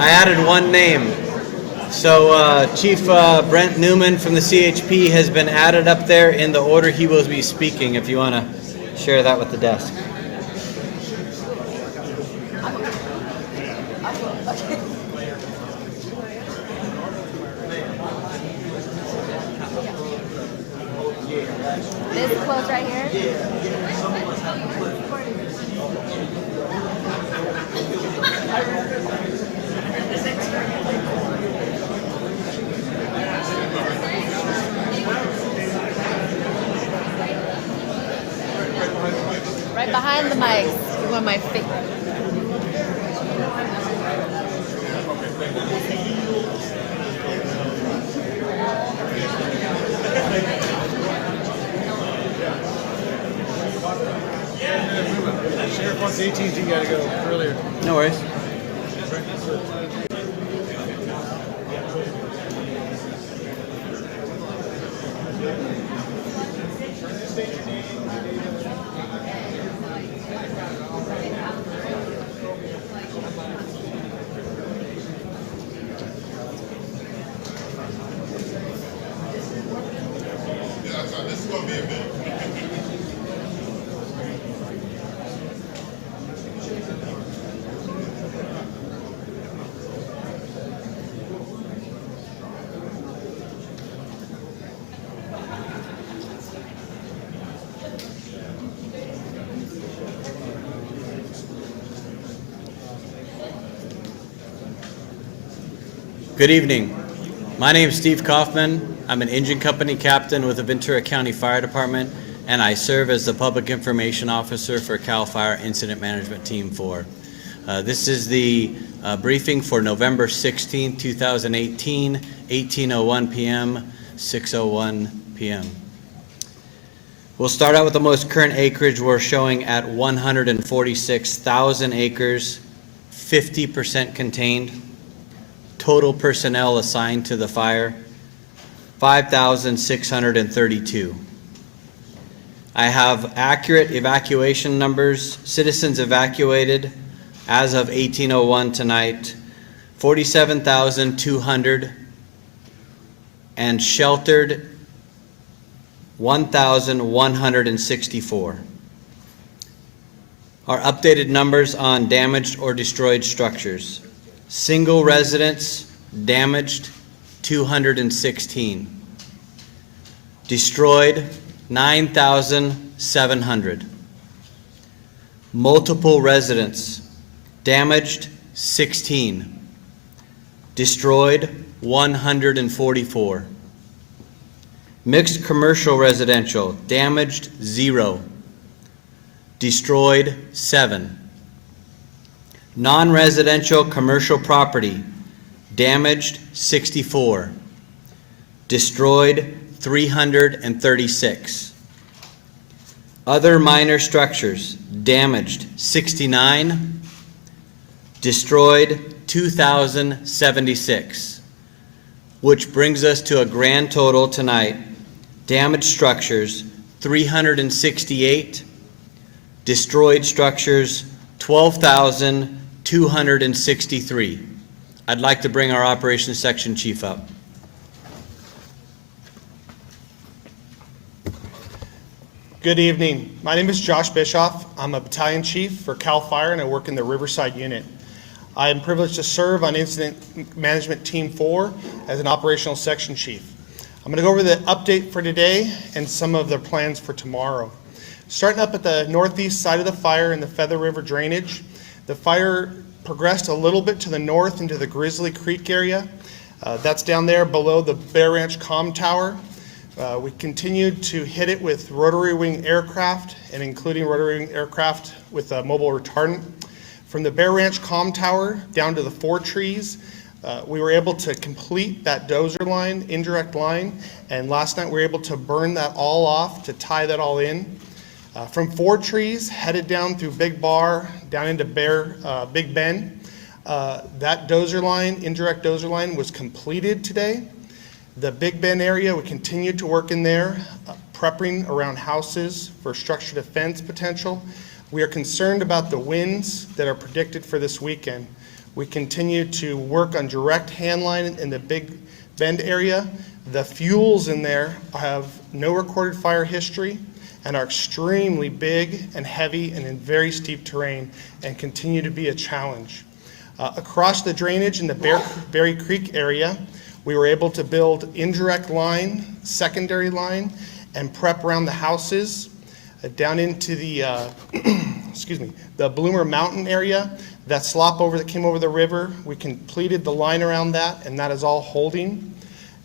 I added one name. So Chief Brent Newman from the CHP has been added up there in the order he will be speaking, if you want to share that with the desk. This close right here? Right behind the mics. You want my face. Sheriff wants the AT&T guy to go earlier. No worries. Good evening. My name is Steve Kaufman. I'm an engine company captain with the Ventura County Fire Department, and I serve as the Public Information Officer for CAL FIRE Incident Management Team 4. This is the briefing for November 16, 2018, 18:01 p.m., 6:01 p.m. We'll start out with the most current acreage. We're showing at 146,000 acres, 50% contained. Total personnel assigned to the fire, 5,632. I have accurate evacuation numbers. Citizens evacuated as of 18:01 tonight, 47,200, and sheltered 1,164. Our updated numbers on damaged or destroyed structures. Single residence damaged 216. Destroyed 9,700. Multiple residents damaged 16. Destroyed 144. Mixed commercial residential damaged 0. Destroyed 7. Non-residential commercial property damaged 64. Destroyed 336. Other minor structures damaged 69. Destroyed 2,076. Which brings us to a grand total tonight. Damaged structures 368. Destroyed structures 12,263. I'd like to bring our operations section chief up. Good evening. My name is Josh Bischoff. I'm a battalion chief for CAL FIRE and I work in the Riverside unit. I am privileged to serve on Incident Management Team 4 as an operational section chief. I'm going to go over the update for today and some of the plans for tomorrow. Starting up at the northeast side of the fire in the Feather River drainage, the fire progressed a little bit to the north into the Grizzly Creek area. That's down there below the Bear Ranch Comm Tower. We continued to hit it with rotary wing aircraft and including rotary wing aircraft with a mobile retardant. From the Bear Ranch Comm Tower down to the 4 trees, we were able to complete that dozer line, indirect line, and last night we were able to burn that all off to tie that all in. From 4 trees, headed down through Big Bar, down into Big Bend, that dozer line, indirect dozer line, was completed today. The Big Bend area, we continue to work in there, prepping around houses for structure defense potential. We are concerned about the winds that are predicted for this weekend. We continue to work on direct hand line in the Big Bend area. The fuels in there have no recorded fire history and are extremely big and heavy and in very steep terrain and continue to be a challenge. Across the drainage in the Berry Creek area, we were able to build indirect line, secondary line, and prep around the houses. Down into the, the Bloomer Mountain area, that slop over that came over the river, we completed the line around that, and that is all holding.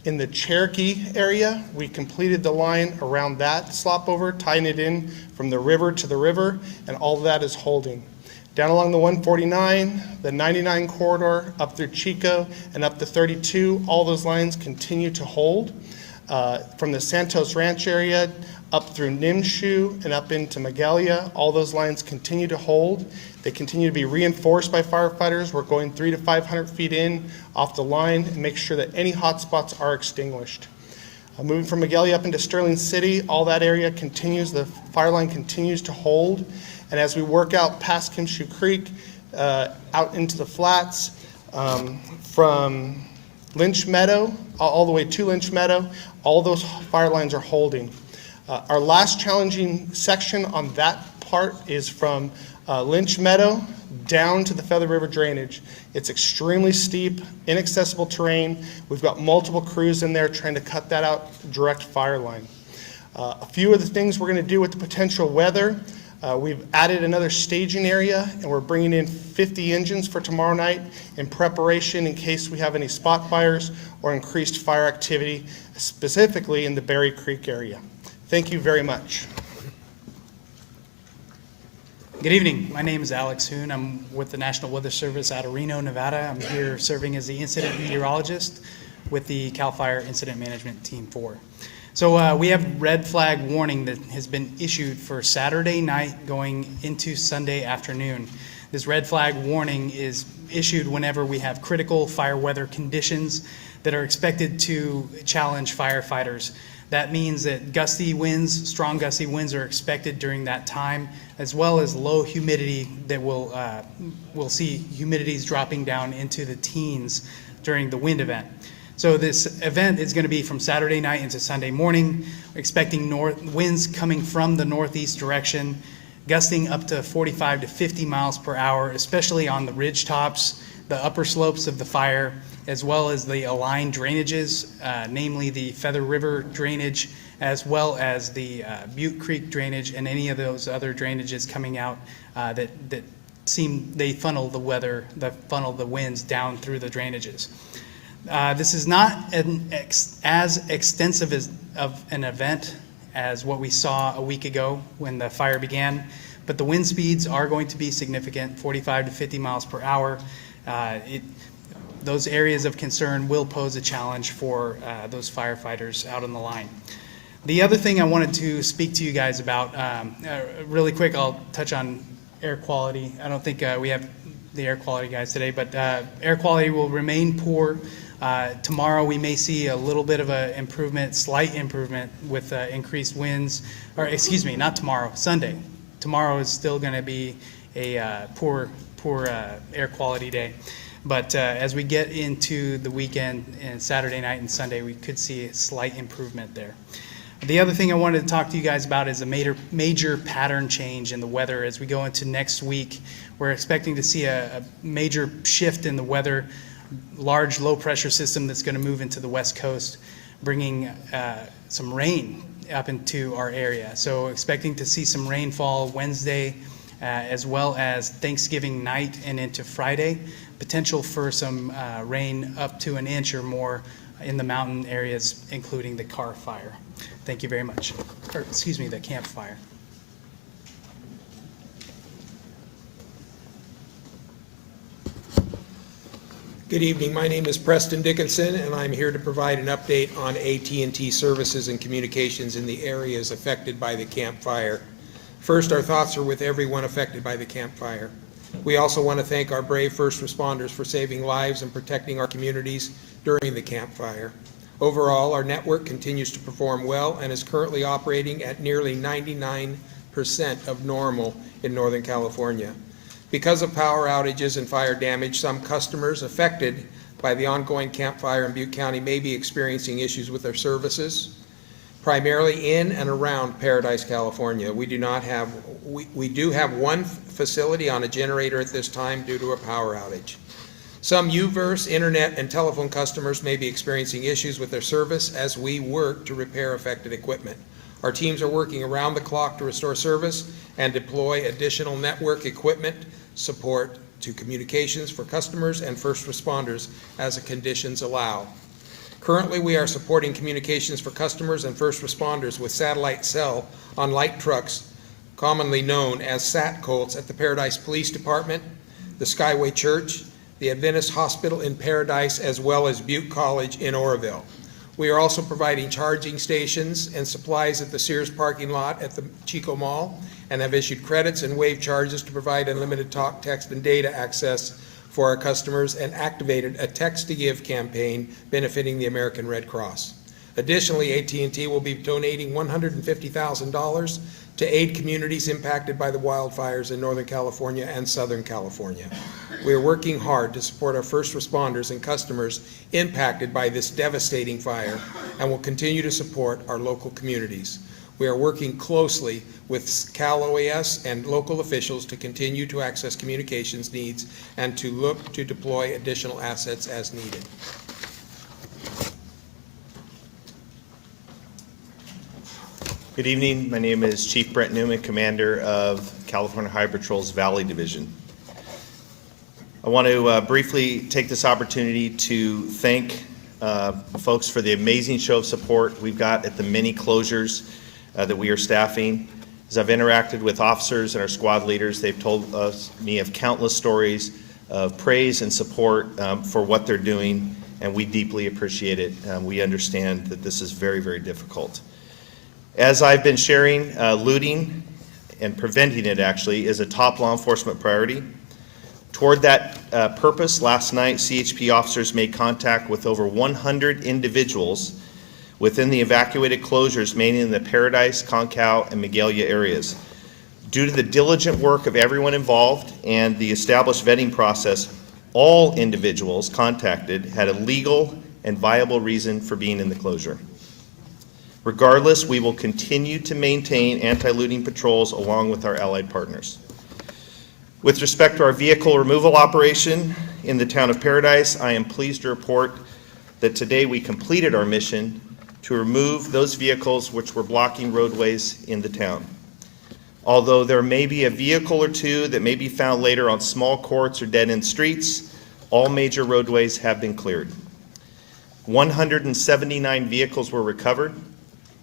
In the Cherokee area, we completed the line around that slop over, tying it in from the river to the river, and all of that is holding. Down along the 149, the 99 corridor, up through Chico, and up to 32, all those lines continue to hold. From the Santos Ranch area, up through Nimshu, and up into Magalia, all those lines continue to hold. They continue to be reinforced by firefighters. We're going 300 to 500 feet in off the line and make sure that any hot spots are extinguished. Moving from Magalia up into Sterling City, all that area continues, the fire line continues to hold. And as we work out past Kimshu Creek, out into the flats, from Lynch Meadow, all the way to Lynch Meadow, all those fire lines are holding. Our last challenging section on that part is from Lynch Meadow down to the Feather River drainage. It's extremely steep, inaccessible terrain. We've got multiple crews in there trying to cut that out, direct fire line. A few of the things we're going to do with the potential weather, we've added another staging area, and we're bringing in 50 engines for tomorrow night in preparation in case we have any spot fires or increased fire activity, specifically in the Berry Creek area. Thank you very much. Good evening. My name is Alex Hoon. I'm with the National Weather Service out of Reno, Nevada. I'm here serving as the incident meteorologist with the CAL FIRE Incident Management Team 4. So we have red flag warning that has been issued for Saturday night going into Sunday afternoon. This red flag warning is issued whenever we have critical fire weather conditions that are expected to challenge firefighters. That means that gusty winds, strong gusty winds are expected during that time, as well as low humidity that we'll see humidities dropping down into the teens during the wind event. So this event is going to be from Saturday night into Sunday morning. We're expecting winds coming from the northeast direction, gusting up to 45 to 50 miles per hour, especially on the ridge tops, the upper slopes of the fire, as well as the aligned drainages, namely the Feather River drainage, as well as the Butte Creek drainage and any of those other drainages coming out that seem they funnel the winds down through the drainages. This is not as extensive of an event as what we saw a week ago when the fire began, but the wind speeds are going to be significant, 45 to 50 miles per hour. Those areas of concern will pose a challenge for those firefighters out on the line. The other thing I wanted to speak to you guys about, really quick, I'll touch on air quality. I don't think we have the air quality guys today, but air quality will remain poor. Tomorrow we may see a little bit of an improvement, slight improvement with increased winds, or excuse me, not tomorrow, Sunday. Tomorrow is still going to be a poor air quality day. But as we get into the weekend and Saturday night and Sunday, we could see a slight improvement there. The other thing I wanted to talk to you guys about is a major pattern change in the weather as we go into next week. We're expecting to see a major shift in the weather, large low pressure system that's going to move into the west coast, bringing some rain up into our area. So expecting to see some rainfall Wednesday, as well as Thanksgiving night and into Friday. Potential for some rain up to an inch or more in the mountain areas, including the Carr Fire. Thank you very much. Or, excuse me, the Camp Fire. Good evening. My name is Preston Dickinson, and I'm here to provide an update on AT&T services and communications in the areas affected by the Camp Fire. First, our thoughts are with everyone affected by the Camp Fire. We also want to thank our brave first responders for saving lives and protecting our communities during the Camp Fire. Overall, our network continues to perform well and is currently operating at nearly 99% of normal in Northern California. Because of power outages and fire damage, some customers affected by the ongoing Camp Fire in Butte County may be experiencing issues with their services, primarily in and around Paradise, California. We do have one facility on a generator at this time due to a power outage. Some UVerse, internet, and telephone customers may be experiencing issues with their service as we work to repair affected equipment. Our teams are working around the clock to restore service and deploy additional network equipment support to communications for customers and first responders as the conditions allow. Currently, we are supporting communications for customers and first responders with satellite cell on light trucks, commonly known as SAT Colts, at the Paradise Police Department, the Skyway Church, the Adventist Hospital in Paradise, as well as Butte College in Oroville. We are also providing charging stations and supplies at the Sears parking lot at the Chico Mall, and have issued credits and waived charges to provide unlimited talk, text, and data access for our customers, and activated a Text to Give campaign benefiting the American Red Cross. Additionally, AT&T will be donating $150,000 to aid communities impacted by the wildfires in Northern California and Southern California. We are working hard to support our first responders and customers impacted by this devastating fire, and will continue to support our local communities. We are working closely with Cal OES and local officials to continue to access communications needs and to look to deploy additional assets as needed. Good evening. My name is Chief Brent Newman, Commander of California Highway Patrol's Valley Division. I want to briefly take this opportunity to thank folks for the amazing show of support we've got at the many closures that we are staffing. As I've interacted with officers and our squad leaders, they've told me of countless stories of praise and support for what they're doing, and we deeply appreciate it. We understand that this is very, very difficult. As I've been sharing, looting and preventing it actually is a top law enforcement priority. Toward that purpose, last night CHP officers made contact with over 100 individuals within the evacuated closures, mainly in the Paradise, Concow, and Magalia areas. Due to the diligent work of everyone involved and the established vetting process, all individuals contacted had a legal and viable reason for being in the closure. Regardless, we will continue to maintain anti-looting patrols along with our allied partners. With respect to our vehicle removal operation in the town of Paradise, I am pleased to report that today we completed our mission to remove those vehicles which were blocking roadways in the town. Although there may be a vehicle or two that may be found later on small courts or dead-end streets, all major roadways have been cleared. 179 vehicles were recovered.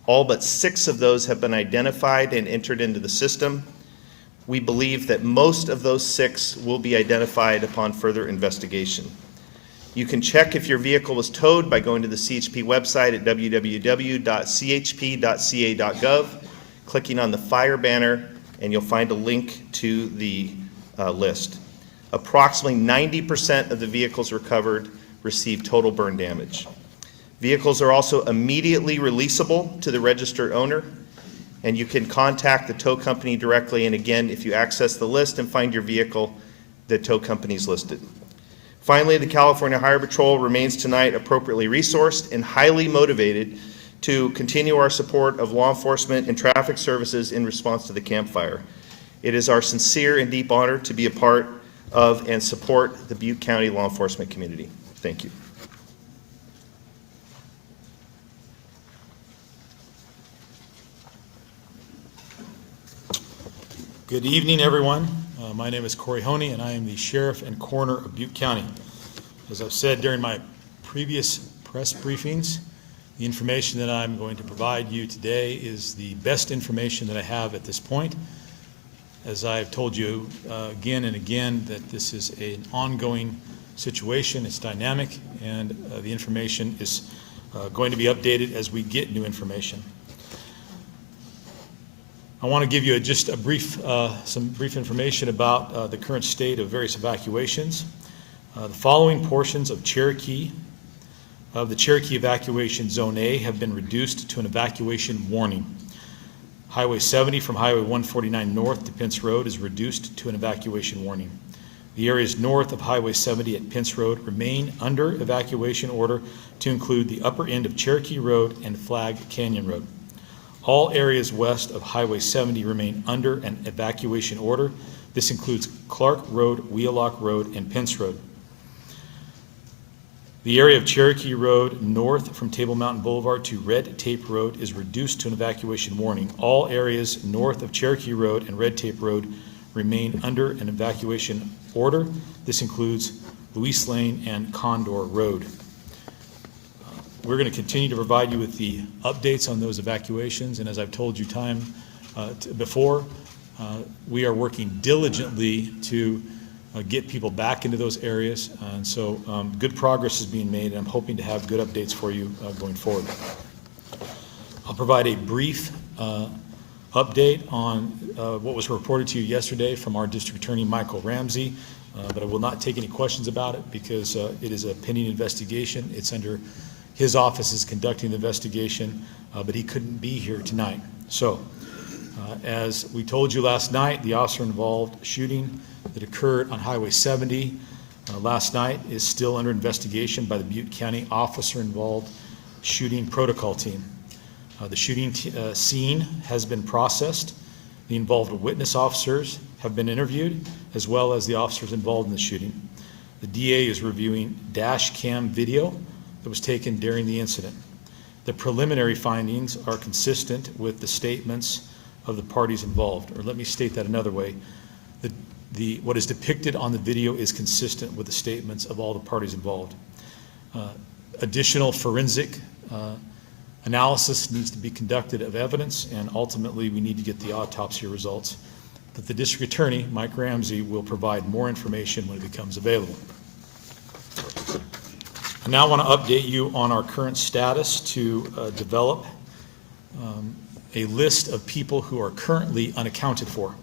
All but 6 of those have been identified and entered into the system. We believe that most of those 6 will be identified upon further investigation. You can check if your vehicle was towed by going to the CHP website at www.chp.ca.gov, clicking on the fire banner, and you'll find a link to the list. Approximately 90% of the vehicles recovered received total burn damage. Vehicles are also immediately releasable to the registered owner, and you can contact the tow company directly. And again, if you access the list and find your vehicle, the tow company is listed. Finally, the California Highway Patrol remains tonight appropriately resourced and highly motivated to continue our support of law enforcement and traffic services in response to the Camp Fire. It is our sincere and deep honor to be a part of and support the Butte County law enforcement community. Thank you. Good evening, everyone. My name is Corey Honey, and I am the Sheriff and Coroner of Butte County. As I've said during my previous press briefings, the information that I'm going to provide you today is the best information that I have at this point. As I've told you again and again, that this is an ongoing situation, it's dynamic, and the information is going to be updated as we get new information. I want to give you just a brief, some brief information about the current state of various evacuations. The following portions of Cherokee, of the Cherokee Evacuation Zone A have been reduced to an evacuation warning. Highway 70 from Highway 149 north to Pence Road is reduced to an evacuation warning. The areas north of Highway 70 at Pence Road remain under evacuation order to include the upper end of Cherokee Road and Flag Canyon Road. All areas west of Highway 70 remain under an evacuation order. This includes Clark Road, Wheelock Road, and Pence Road. The area of Cherokee Road north from Table Mountain Boulevard to Red Tape Road is reduced to an evacuation warning. All areas north of Cherokee Road and Red Tape Road remain under an evacuation order. This includes Luis Lane and Condor Road. We're going to continue to provide you with the updates on those evacuations, and as I've told you before, we are working diligently to get people back into those areas, and so good progress is being made, and I'm hoping to have good updates for you going forward. I'll provide a brief update on what was reported to you yesterday from our District Attorney, Michael Ramsey, but I will not take any questions about it because it is a pending investigation. It's under his office is conducting the investigation, but he couldn't be here tonight. So, as we told you last night, the officer-involved shooting that occurred on Highway 70 last night is still under investigation by the Butte County Officer-Involved Shooting Protocol Team. The shooting scene has been processed. The involved witness officers have been interviewed, as well as the officers involved in the shooting. The DA is reviewing dash cam video that was taken during the incident. The preliminary findings are consistent with the statements of the parties involved. Or let me state that another way. What is depicted on the video is consistent with the statements of all the parties involved. Additional forensic analysis needs to be conducted of evidence, and ultimately we need to get the autopsy results. But the District Attorney, Mike Ramsey, will provide more information when it becomes available. I now want to update you on our current status to develop a list of people who are currently unaccounted for.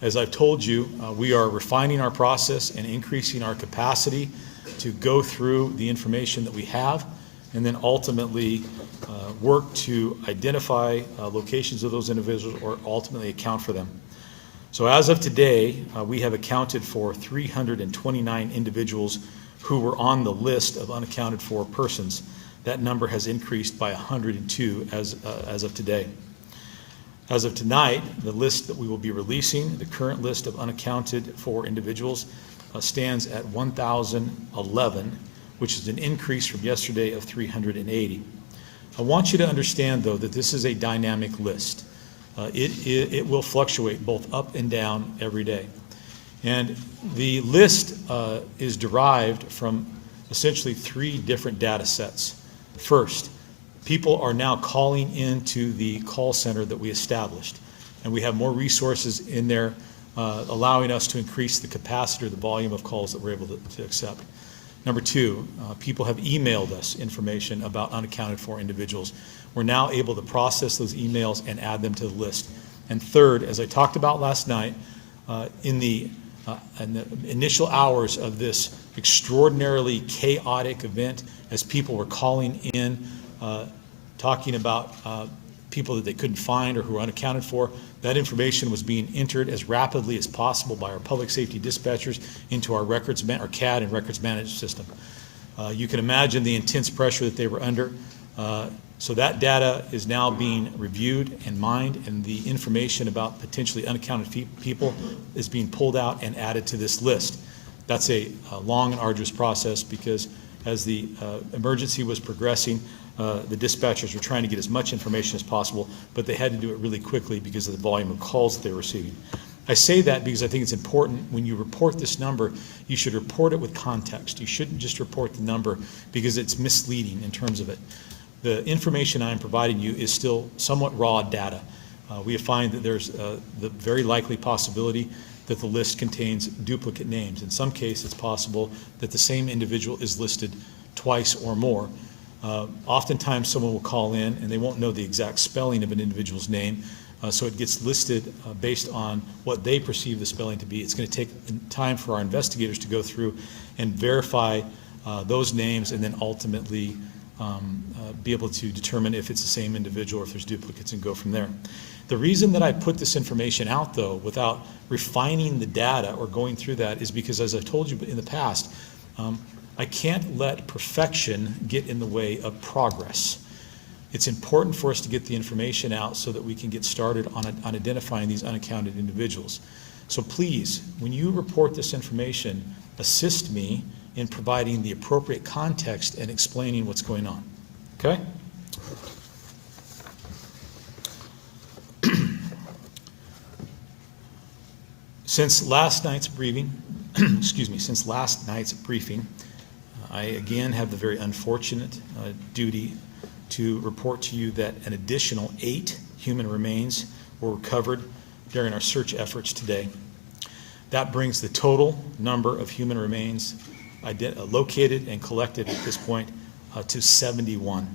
As I've told you, we are refining our process and increasing our capacity to go through the information that we have and then ultimately work to identify locations of those individuals or ultimately account for them. So as of today, we have accounted for 329 individuals who were on the list of unaccounted for persons. That number has increased by 102 as of today. As of tonight, the list that we will be releasing, the current list of unaccounted for individuals, stands at 1,011, which is an increase from yesterday of 380. I want you to understand, though, that this is a dynamic list. It will fluctuate both up and down every day. And the list is derived from essentially 3 different data sets. First, people are now calling into the call center that we established, and we have more resources in there allowing us to increase the capacity or the volume of calls that we're able to accept. Number 2, people have emailed us information about unaccounted for individuals. We're now able to process those emails and add them to the list. And third, as I talked about last night, in the initial hours of this extraordinarily chaotic event, as people were calling in, talking about people that they couldn't find or who were unaccounted for, that information was being entered as rapidly as possible by our public safety dispatchers into our our CAD and records management system. You can imagine the intense pressure that they were under. So that data is now being reviewed and mined, and the information about potentially unaccounted people is being pulled out and added to this list. That's a long and arduous process because as the emergency was progressing, the dispatchers were trying to get as much information as possible, but they had to do it really quickly because of the volume of calls that they were receiving. I say that because I think it's important when you report this number, you should report it with context. You shouldn't just report the number because it's misleading in terms of it. The information I'm providing you is still somewhat raw data. We find that there's the very likely possibility that the list contains duplicate names. In some cases, it's possible that the same individual is listed twice or more. Oftentimes, someone will call in and they won't know the exact spelling of an individual's name, so it gets listed based on what they perceive the spelling to be. It's going to take time for our investigators to go through and verify those names and then ultimately be able to determine if it's the same individual or if there's duplicates and go from there. The reason that I put this information out, though, without refining the data or going through that is because, as I've told you in the past, I can't let perfection get in the way of progress. It's important for us to get the information out so that we can get started on identifying these unaccounted individuals. So please, when you report this information, assist me in providing the appropriate context and explaining what's going on. Okay? Since last night's briefing, I again have the very unfortunate duty to report to you that an additional 8 human remains were recovered during our search efforts today. That brings the total number of human remains located and collected at this point to 71.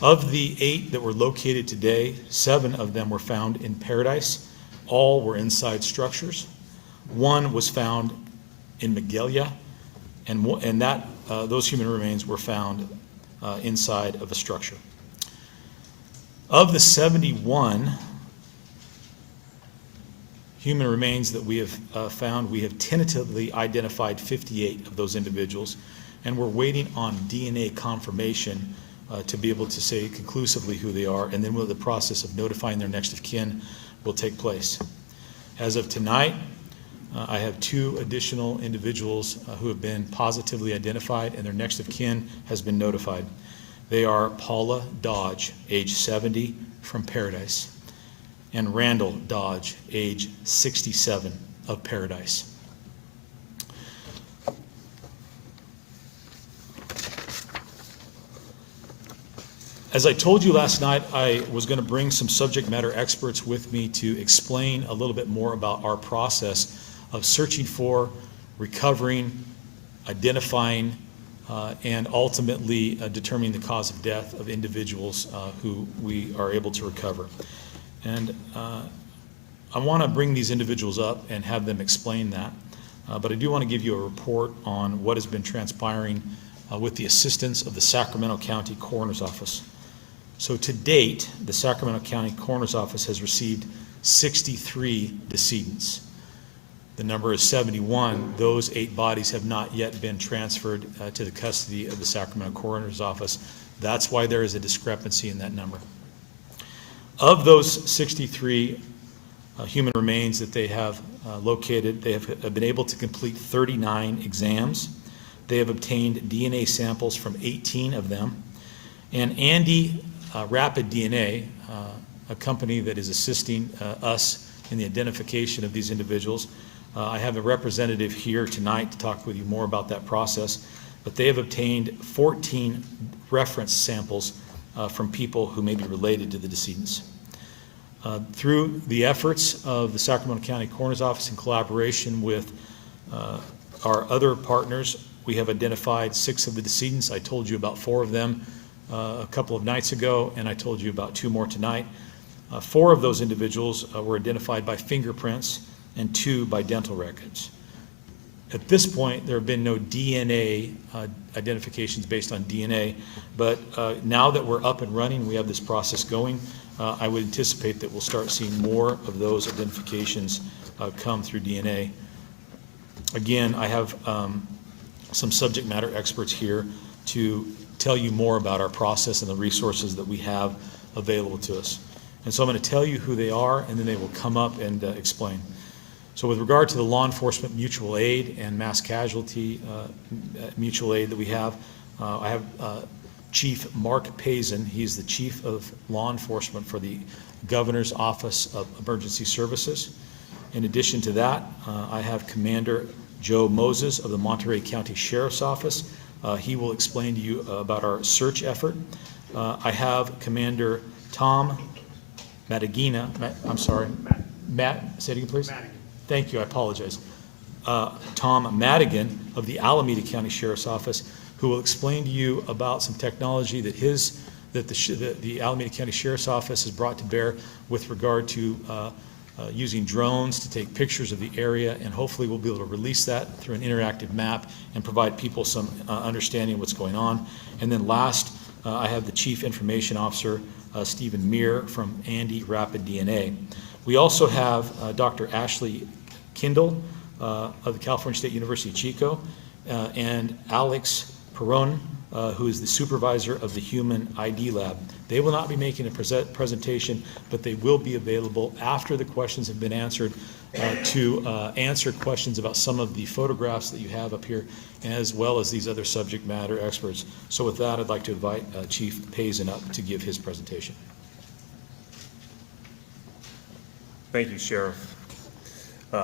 Of the 8 that were located today, 7 of them were found in Paradise. All were inside structures. 1 was found in Magalia, and those human remains were found inside of a structure. Of the 71 human remains that we have found, we have tentatively identified 58 of those individuals, and we're waiting on DNA confirmation to be able to say conclusively who they are, and then the process of notifying their next of kin will take place. As of tonight, I have 2 additional individuals who have been positively identified, and their next of kin has been notified. They are Paula Dodge, age 70, from Paradise, and Randall Dodge, age 67, of Paradise. As I told you last night, I was going to bring some subject matter experts with me to explain a little bit more about our process of searching for, recovering, identifying, and ultimately determining the cause of death of individuals who we are able to recover. And I want to bring these individuals up and have them explain that, but I do want to give you a report on what has been transpiring with the assistance of the Sacramento County Coroner's Office. So to date, the Sacramento County Coroner's Office has received 63 decedents. The number is 71. Those 8 bodies have not yet been transferred to the custody of the Sacramento Coroner's Office. That's why there is a discrepancy in that number. Of those 63 human remains that they have located, they have been able to complete 39 exams. They have obtained DNA samples from 18 of them. And Andy Rapid DNA, a company that is assisting us in the identification of these individuals, I have a representative here tonight to talk with you more about that process, but they have obtained 14 reference samples from people who may be related to the decedents. Through the efforts of the Sacramento County Coroner's Office in collaboration with our other partners, we have identified 6 of the decedents. I told you about 4 of them a couple of nights ago, and I told you about 2 more tonight. 4 of those individuals were identified by fingerprints and 2 by dental records. At this point, there have been no DNA identifications based on DNA, but now that we're up and running, we have this process going, I would anticipate that we'll start seeing more of those identifications come through DNA. Again, I have some subject matter experts here to tell you more about our process and the resources that we have available to us. And so I'm going to tell you who they are, and then they will come up and explain. So with regard to the law enforcement mutual aid and mass casualty mutual aid that we have, I have Chief Mark Pazin. He's the Chief of Law Enforcement for the Governor's Office of Emergency Services. In addition to that, I have Commander Joe Moses of the Monterey County Sheriff's Office. He will explain to you about our search effort. I have Commander Tom Matt, say it again, please. Madigan. Thank you, I apologize. Tom Madigan of the Alameda County Sheriff's Office, who will explain to you about some technology that the Alameda County Sheriff's Office has brought to bear with regard to using drones to take pictures of the area, and hopefully we'll be able to release that through an interactive map and provide people some understanding of what's going on. And then last, I have the Chief Information Officer, Stephen Meir from Andy Rapid DNA. We also have Dr. Ashley Kindle of the California State University Chico, and Alex Perron, who is the supervisor of the Human ID Lab. They will not be making a presentation, but they will be available after the questions have been answered to answer questions about some of the photographs that you have up here, as well as these other subject matter experts. So with that, I'd like to invite Chief Payson up to give his presentation. Thank you, Sheriff.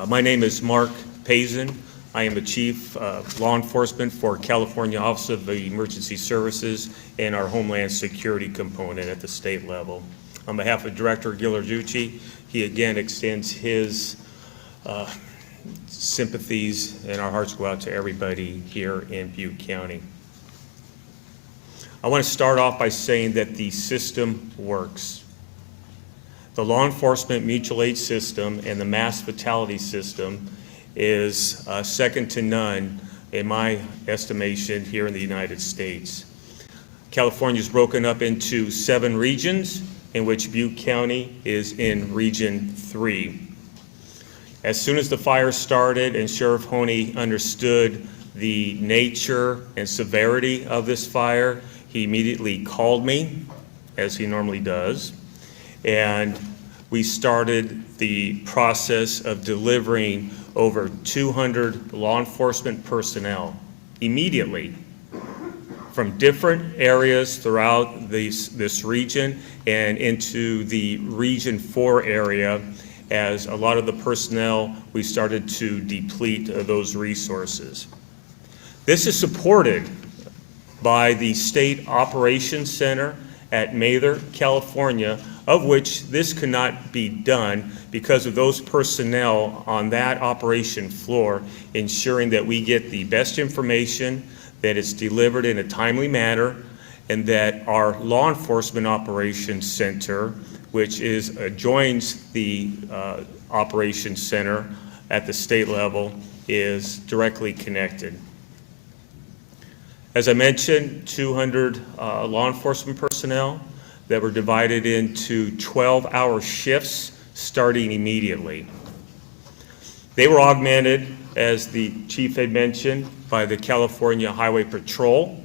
My name is Mark Payson. I am the Chief of Law Enforcement for California Office of Emergency Services and our Homeland Security component at the state level. On behalf of Director Ghilarducci, he again extends his sympathies, and our hearts go out to everybody here in Butte County. I want to start off by saying that the system works. The law enforcement mutual aid system and the mass fatality system is second to none in my estimation here in the United States. California is broken up into 7 regions, in which Butte County is in Region 3. As soon as the fire started and Sheriff Honey understood the nature and severity of this fire, he immediately called me, as he normally does, and we started the process of delivering over 200 law enforcement personnel immediately from different areas throughout this region and into the Region 4 area, as a lot of the personnel, we started to deplete those resources. This is supported by the State Operations Center at Mather, California, of which this could not be done because of those personnel on that operation floor ensuring that we get the best information, that it's delivered in a timely manner, and that our law enforcement operations center, which adjoins the operations center at the state level, is directly connected. As I mentioned, 200 law enforcement personnel that were divided into 12-hour shifts starting immediately. They were augmented, as the chief had mentioned, by the California Highway Patrol,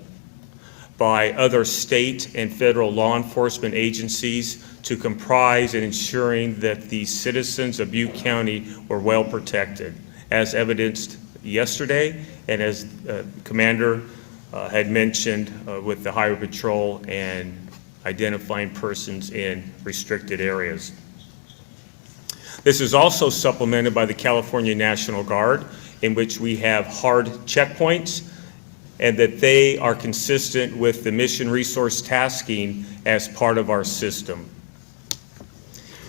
by other state and federal law enforcement agencies to comprise in ensuring that the citizens of Butte County were well protected, as evidenced yesterday and as Commander had mentioned with the Highway Patrol and identifying persons in restricted areas. This is also supplemented by the California National Guard, in which we have hard checkpoints and that they are consistent with the mission resource tasking as part of our system.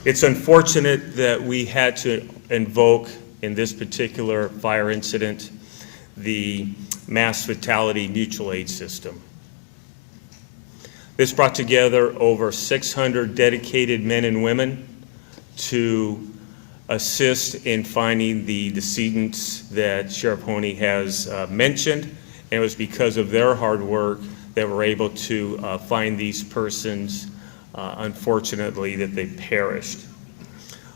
It's unfortunate that we had to invoke, in this particular fire incident, the mass fatality mutual aid system. This brought together over 600 dedicated men and women to assist in finding the decedents that Sheriff Honey has mentioned, and it was because of their hard work that we're able to find these persons, unfortunately, that they perished.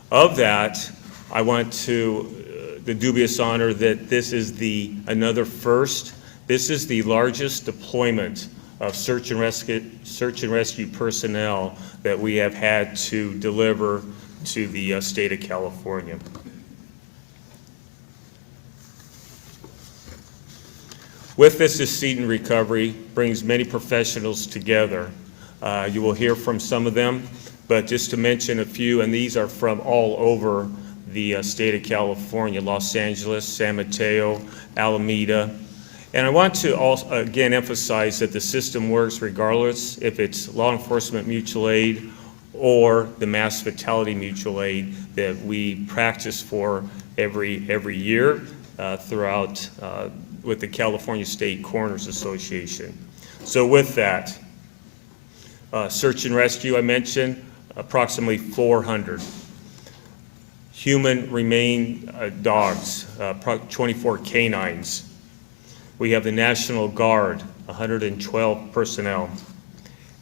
Of that, I want to, the dubious honor that this is another first. This is the largest deployment of search and rescue personnel that we have had to deliver to the state of California. With this decedent recovery brings many professionals together. You will hear from some of them, but just to mention a few, and these are from all over the state of California: Los Angeles, San Mateo, Alameda. And I want to also, again, emphasize that the system works regardless if it's law enforcement mutual aid or the mass fatality mutual aid that we practice for every year throughout with the California State Coroners Association. So with that, search and rescue, I mentioned, approximately 400. Human remain dogs, 24 canines. We have the National Guard, 112 personnel.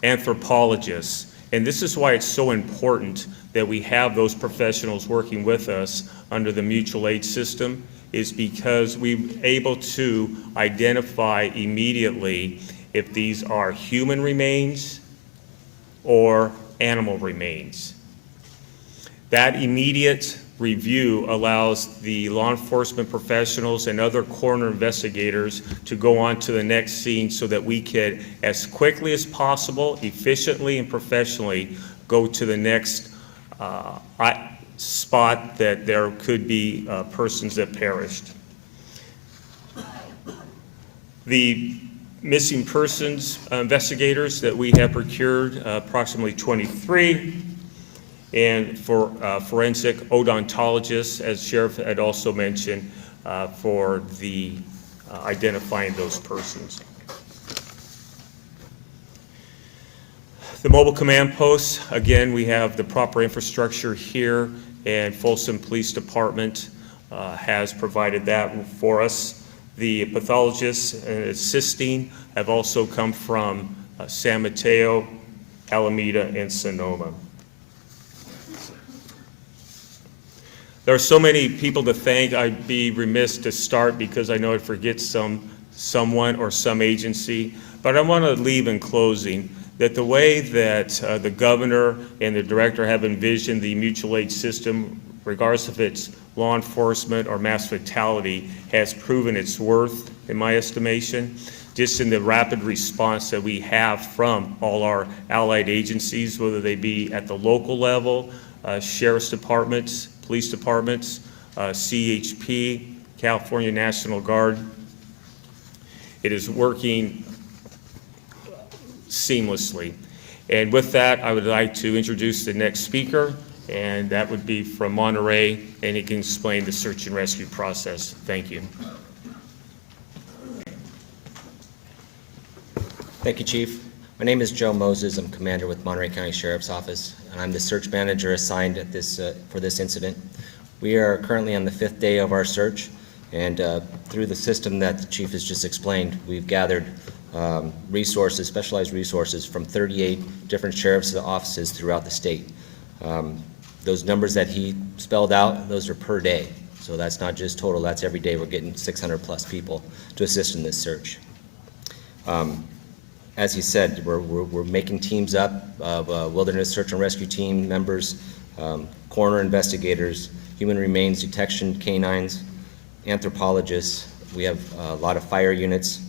anthropologists. And this is why it's so important that we have those professionals working with us under the mutual aid system, is because we're able to identify immediately if these are human remains or animal remains. That immediate review allows the law enforcement professionals and other coroner investigators to go on to the next scene so that we can, as quickly as possible, efficiently and professionally, go to the next spot that there could be persons that perished. The missing persons investigators that we have procured, approximately 23, and for forensic odontologists, as Sheriff had also mentioned, for the identifying those persons. The mobile command posts, again, we have the proper infrastructure here, and Folsom Police Department has provided that for us. The pathologists assisting have also come from San Mateo, Alameda, and Sonoma. There are so many people to thank. I'd be remiss to start because I know I'd forget someone or some agency, but I want to leave in closing that the way that the governor and the director have envisioned the mutual aid system, regardless if it's law enforcement or mass fatality, has proven its worth, in my estimation, just in the rapid response that we have from all our allied agencies, whether they be at the local level, sheriff's departments, police departments, CHP, California National Guard. It is working seamlessly. And with that, I would like to introduce the next speaker, and that would be from Monterey, and he can explain the search and rescue process. Thank you. Thank you, Chief. My name is Joe Moses. I'm commander with Monterey County Sheriff's Office, and I'm the search manager assigned at for this incident. We are currently on the 5th day of our search, and through the system that the Chief has just explained, we've gathered resources, specialized resources from 38 different sheriff's offices throughout the state. Those numbers that he spelled out, those are per day. So that's not just total, that's every day. We're getting 600 plus people to assist in this search. As he said, we're making teams up of wilderness search and rescue team members, coroner investigators, human remains detection canines, anthropologists. We have a lot of fire units,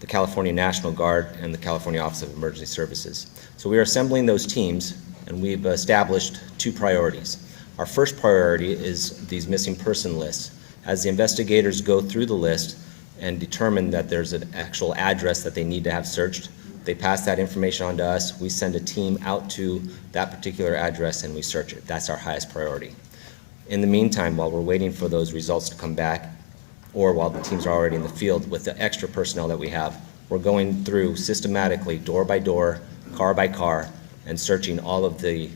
the California National Guard, and the California Office of Emergency Services. So we are assembling those teams, and we've established 2 priorities. Our first priority is these missing person lists. As the investigators go through the list and determine that there's an actual address that they need to have searched, they pass that information on to us. We send a team out to that particular address and we search it. That's our highest priority. In the meantime, while we're waiting for those results to come back, or while the teams are already in the field with the extra personnel that we have, we're going through systematically, door by door, car by car, and searching all of the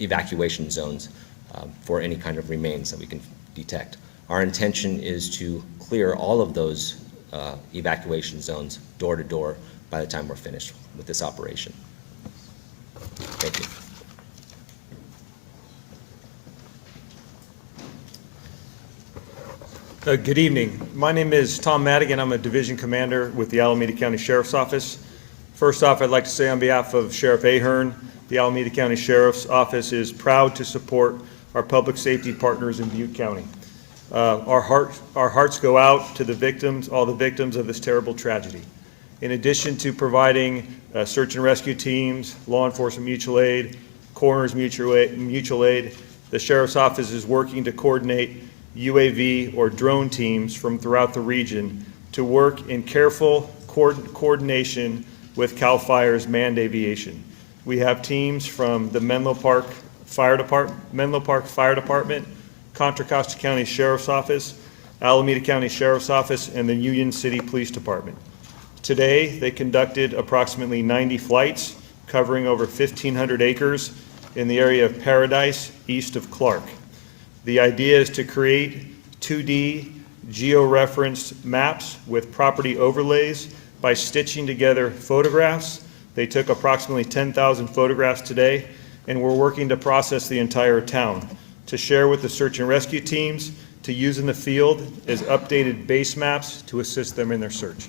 evacuation zones for any kind of remains that we can detect. Our intention is to clear all of those evacuation zones door to door by the time we're finished with this operation. Thank you. Good evening. My name is Tom Madigan. I'm a division commander with the Alameda County Sheriff's Office. First off, I'd like to say on behalf of Sheriff Ahern, the Alameda County Sheriff's Office is proud to support our public safety partners in Butte County. Our hearts go out to the victims, all the victims of this terrible tragedy. In addition to providing search and rescue teams, law enforcement mutual aid, coroner's mutual aid, the Sheriff's Office is working to coordinate UAV or drone teams from throughout the region to work in careful coordination with CAL FIRE's manned aviation. We have teams from the Menlo Park Fire Department, Contra Costa County Sheriff's Office, Alameda County Sheriff's Office, and the Union City Police Department. Today, they conducted approximately 90 flights covering over 1,500 acres in the area of Paradise, east of Clark. The idea is to create 2D geo-referenced maps with property overlays by stitching together photographs, They took approximately 10,000 photographs today, and we're working to process the entire town to share with the search and rescue teams to use in the field as updated base maps to assist them in their search.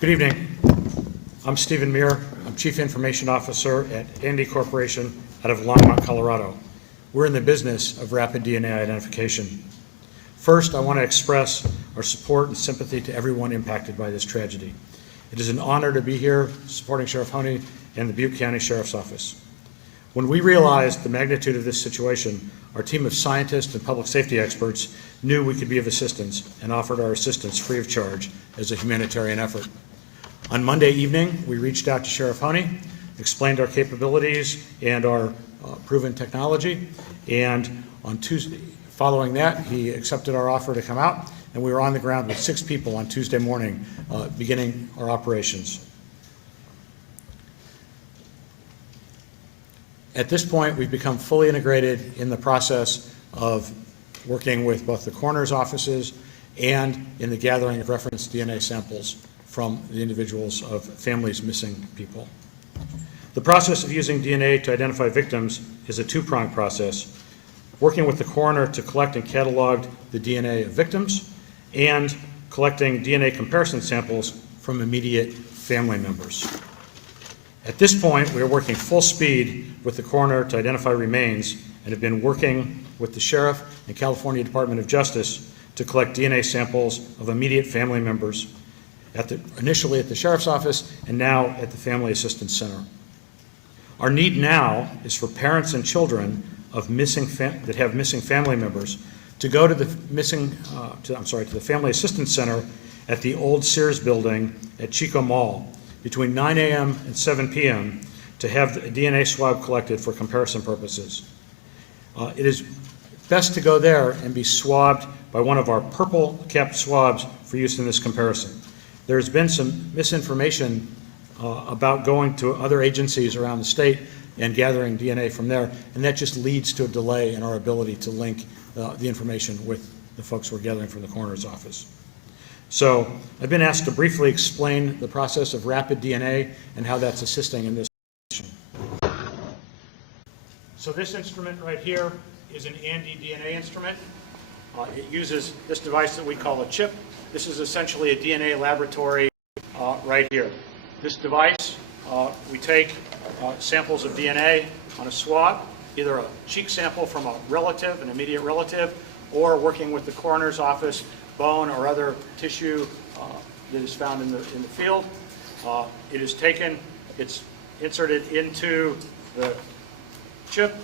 Good evening. I'm Stephen Muir. I'm Chief Information Officer at Andy Corporation out of Longmont, Colorado. We're in the business of rapid DNA identification. First, I want to express our support and sympathy to everyone impacted by this tragedy. It is an honor to be here supporting Sheriff Honey and the Butte County Sheriff's Office. When we realized the magnitude of this situation, our team of scientists and public safety experts knew we could be of assistance and offered our assistance free of charge as a humanitarian effort. On Monday evening, we reached out to Sheriff Honey, explained our capabilities and our proven technology, and on Tuesday, following that, he accepted our offer to come out, and we were on the ground with 6 people on Tuesday morning, beginning our operations. At this point, we've become fully integrated in the process of working with both the coroner's offices and in the gathering of reference DNA samples from the individuals of families missing people. The process of using DNA to identify victims is a two-pronged process, working with the coroner to collect and catalog the DNA of victims and collecting DNA comparison samples from immediate family members. At this point, we are working full speed with the coroner to identify remains and have been working with the sheriff and California Department of Justice to collect DNA samples of immediate family members initially at the sheriff's office and now at the Family Assistance Center. Our need now is for parents and children of that have missing family members to go to the to the Family Assistance Center at the old Sears building at Chico Mall between 9 a.m. and 7 p.m. to have a DNA swab collected for comparison purposes. It is best to go there and be swabbed by one of our purple capped swabs for use in this comparison. There has been some misinformation about going to other agencies around the state and gathering DNA from there, and that just leads to a delay in our ability to link the information with the folks we're gathering from the coroner's office. So I've been asked to briefly explain the process of rapid DNA and how that's assisting in this. So this instrument right here is an Andy DNA instrument. It uses this device that we call a chip. This is essentially a DNA laboratory right here. This device, we take samples of DNA on a swab, either a cheek sample from a relative, an immediate relative, or working with the coroner's office, bone or other tissue that is found in the field. It is taken, it's inserted into the chip.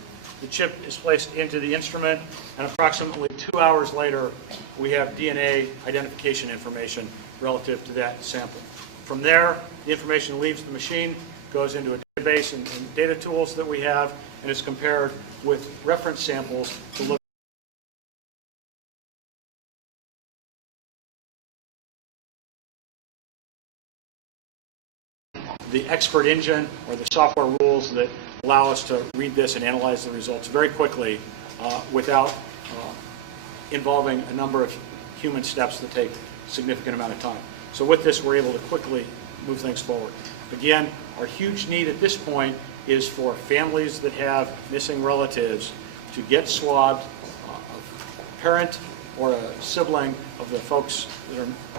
The chip is placed into the instrument, and approximately 2 hours later, we have DNA identification information relative to that sample. From there, the information leaves the machine, goes into a database and data tools that we have, and is compared with reference samples to look the expert engine or the software rules that allow us to read this and analyze the results very quickly without involving a number of human steps that take a significant amount of time. So with this, we're able to quickly move things forward. Again, our huge need at this point is for families that have missing relatives to get swabbed. A parent or a sibling of the folks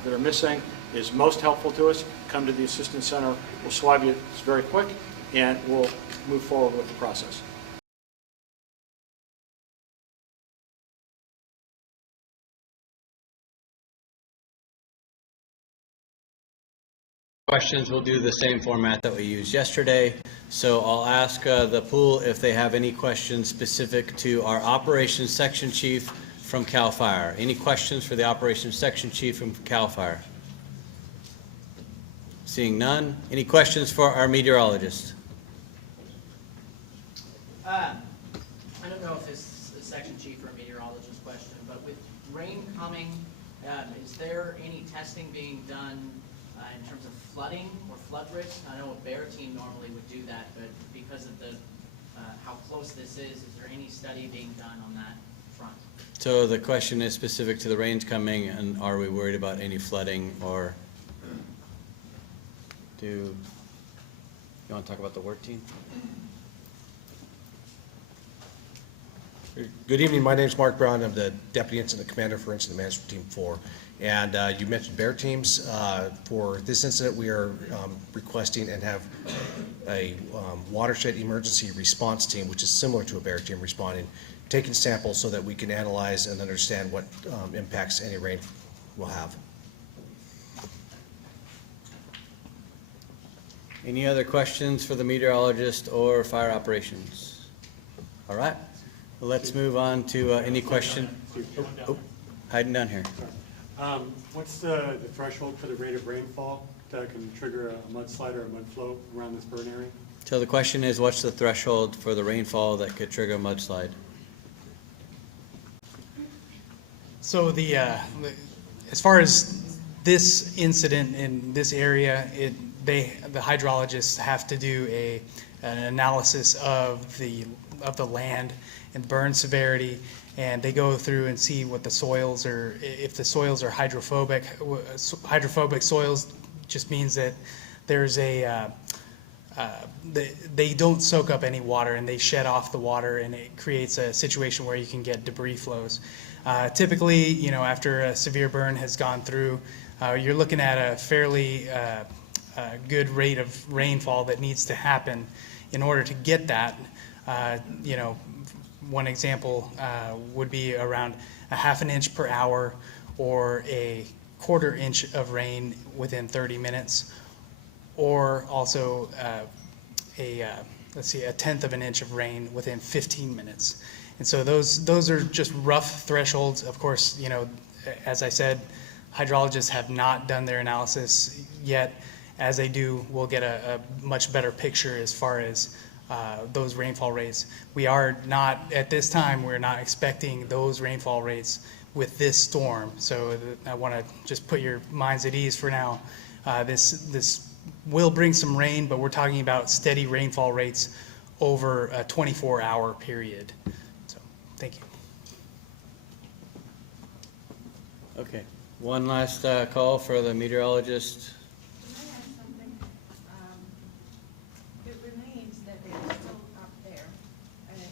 that are missing is most helpful to us. Come to the Assistance Center. We'll swab you. It's very quick, and we'll move forward with the process. Questions, we'll do the same format that we used yesterday. So I'll ask the pool if they have any questions specific to our Operations Section Chief from CAL FIRE. Any questions for the Operations Section Chief from CAL FIRE? Seeing none. Any questions for our meteorologist? I don't know if this is a Section Chief or a meteorologist question, but with rain coming, is there any testing being done in terms of flooding or flood risk? I know a bear team normally would do that, but because of the how close this is there any study being done on that? front. So the question is specific to the rains coming, and are we worried about any flooding, or you want to talk about the work team? Good evening, my name is Mark Brown, I'm the Deputy Incident Commander for Incident Management Team 4. And you mentioned bear teams. For this incident, we are requesting and have a watershed emergency response team, which is similar to a bear team responding, taking samples so that we can analyze and understand what impacts any rain will have. Any other questions for the meteorologist or fire operations? All right, well, let's move on to any question. Oh, hiding down here. What's the threshold for the rate of rainfall that can trigger a mudslide or a mud flow around this burn area? So the question is, what's the threshold for the rainfall that could trigger a mudslide? So as far as this incident in this area, the hydrologists have to do an analysis of the land and burn severity, and they go through and see what the soils are. If the soils are hydrophobic, hydrophobic soils just means that there's they don't soak up any water and they shed off the water, and it creates a situation where you can get debris flows. Typically, after a severe burn has gone through, you're looking at a fairly good rate of rainfall that needs to happen in order to get that. One example would be around a half an inch per hour, or a quarter inch of rain within 30 minutes, or also a tenth of an inch of rain within 15 minutes. And so those are just rough thresholds. Of course, as I said, hydrologists have not done their analysis yet. As they do, we'll get a much better picture as far as those rainfall rates. We are not, at this time, we're not expecting those rainfall rates with this storm. So I want to just put your minds at ease for now. This will bring some rain, but we're talking about steady rainfall rates over a 24-hour period. So, thank you. Okay, one last call for the meteorologist. Can I add something? It remains that they are still up there.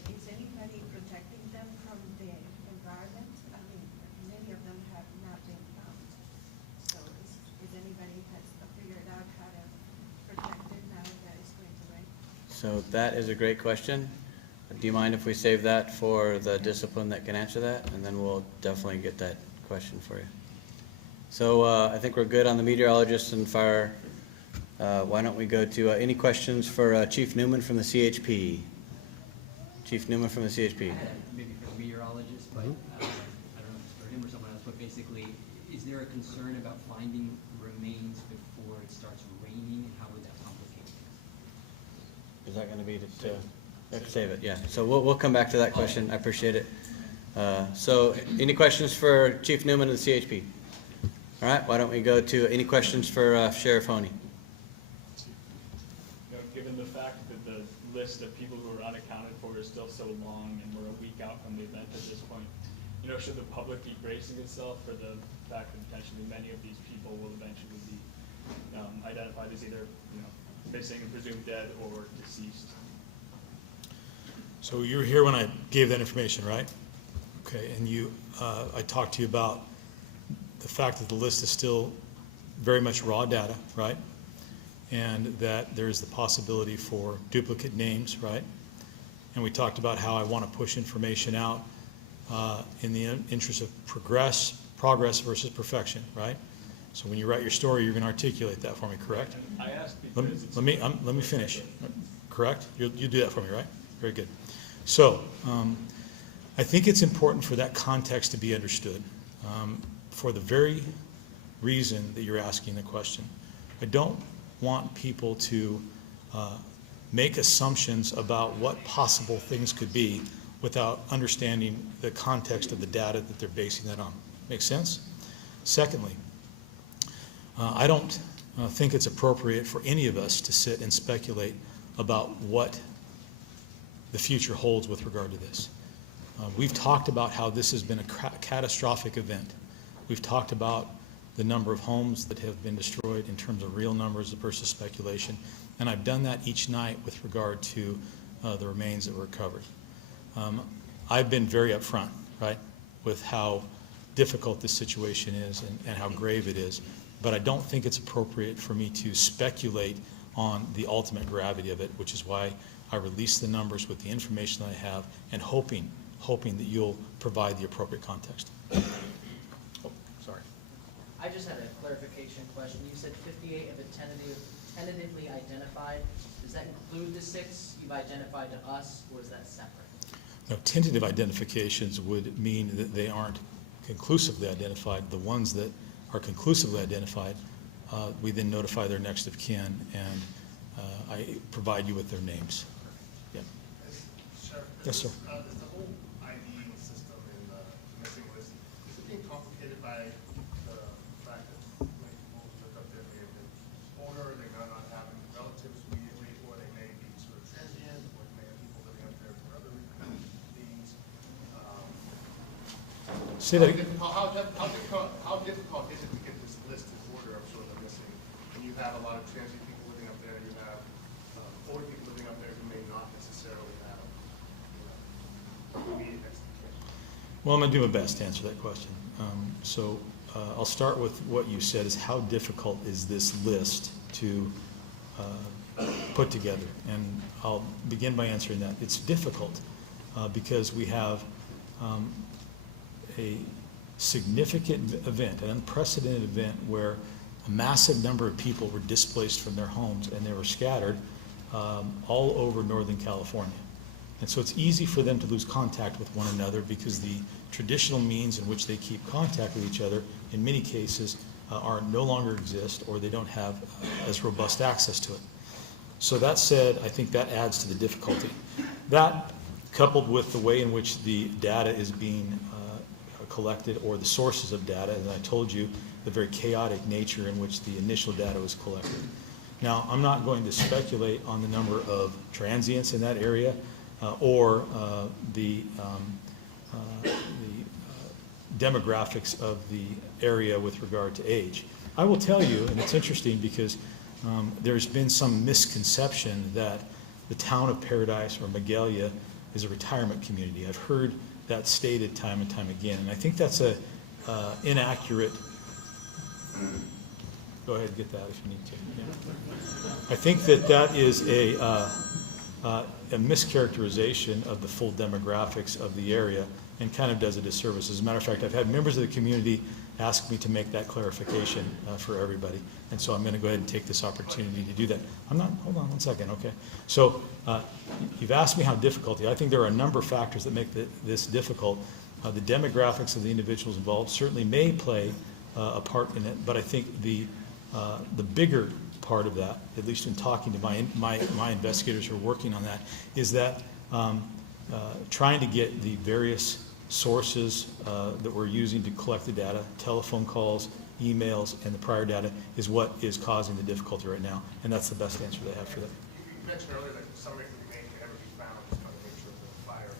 Is anybody protecting them from the environment? I mean, many of them have not been found. So is anybody has figured out how to protect it now that it's going to rain? So that is a great question. Do you mind if we save that for the discipline that can answer that? And then we'll definitely get that question for you. So I think we're good on the meteorologist and fire. Why don't we go to any questions for Chief Newman from the CHP? Chief Newman from the CHP. Maybe for the meteorologist, but I don't know if it's for him or someone else, but basically, is there a concern about finding remains before it starts raining, and how would that complicate things? Is that going to be save it? Yeah. So we'll come back to that question. I appreciate it. So any questions for Chief Newman of the CHP? All right. Why don't we go to any questions for Sheriff Honey? Given the fact that the list of people who are unaccounted for is still so long, and we're a week out from the event at this point, should the public be bracing itself for the fact that potentially many of these people will eventually be identified as either missing and presumed dead or deceased? So you were here when I gave that information, right? Okay, and I talked to you about the fact that the list is still very much raw data, right? And that there is the possibility for duplicate names, right? And we talked about how I want to push information out in the interest of progress versus perfection, right? So when you write your story, you're going to articulate that for me, correct? I asked because let me finish. Correct? You do that for me, right? Very good. So I think it's important for that context to be understood for the very reason that you're asking the question. I don't want people to make assumptions about what possible things could be without understanding the context of the data that they're basing that on. Make sense? Secondly, I don't think it's appropriate for any of us to sit and speculate about what the future holds with regard to this. We've talked about how this has been a catastrophic event. We've talked about the number of homes that have been destroyed in terms of real numbers versus speculation, and I've done that each night with regard to the remains that were recovered. I've been very upfront, right, with how difficult this situation is and how grave it is, but I don't think it's appropriate for me to speculate on the ultimate gravity of it, which is why I release the numbers with the information that I have and hoping that you'll provide the appropriate context. Oh, sorry. I just had a clarification question. You said 58 of the tentatively identified. Does that include the 6 you've identified to us, or is that separate? Now, tentative identifications would mean that they aren't conclusively identified. The ones that are conclusively identified, we then notify their next of kin, and I provide you with their names. Yeah. Yes, sir. Is the whole ID system in the missing list, is it being complicated by the fact that when people look up there, they have been older, they may not have any relatives immediately, or they may be sort of transient, or they may have people living up there for other needs? Say that again. How difficult is it to get this list in order of sort of the missing? When you have a lot of transient people living up there, you have older people living up there who may not necessarily have immediate expectations. Well, I'm going to do my best to answer that question. I'll start with what you said is how difficult is this list to put together? And I'll begin by answering that. It's difficult because we have a significant event, an unprecedented event where a massive number of people were displaced from their homes and they were scattered all over Northern California. And so it's easy for them to lose contact with one another because the traditional means in which they keep contact with each other, in many cases, no longer exist, or they don't have as robust access to it. So that said, I think that adds to the difficulty. That, coupled with the way in which the data is being collected, or the sources of data, and I told you the very chaotic nature in which the initial data was collected. Now, I'm not going to speculate on the number of transients in that area or the demographics of the area with regard to age. I will tell you, and it's interesting because there's been some misconception that the town of Paradise or Magalia is a retirement community. I've heard that stated time and time again, and I think that's a inaccurate. Go ahead and get that if you need to. Yeah. I think that is a mischaracterization of the full demographics of the area and kind of does a disservice. As a matter of fact, I've had members of the community ask me to make that clarification for everybody, and so I'm going to go ahead and take this opportunity to do that. Hold on one second, okay. So you've asked me how difficult. I think there are a number of factors that make this difficult. The demographics of the individuals involved certainly may play a part in it, but I think the bigger part of that, at least in talking to my investigators who are working on that, is that trying to get the various sources that we're using to collect the data, telephone calls, emails, and the prior data is what is causing the difficulty right now, and that's the best answer they have for that. You mentioned earlier that some of the remains can never be found just by the nature of the fire.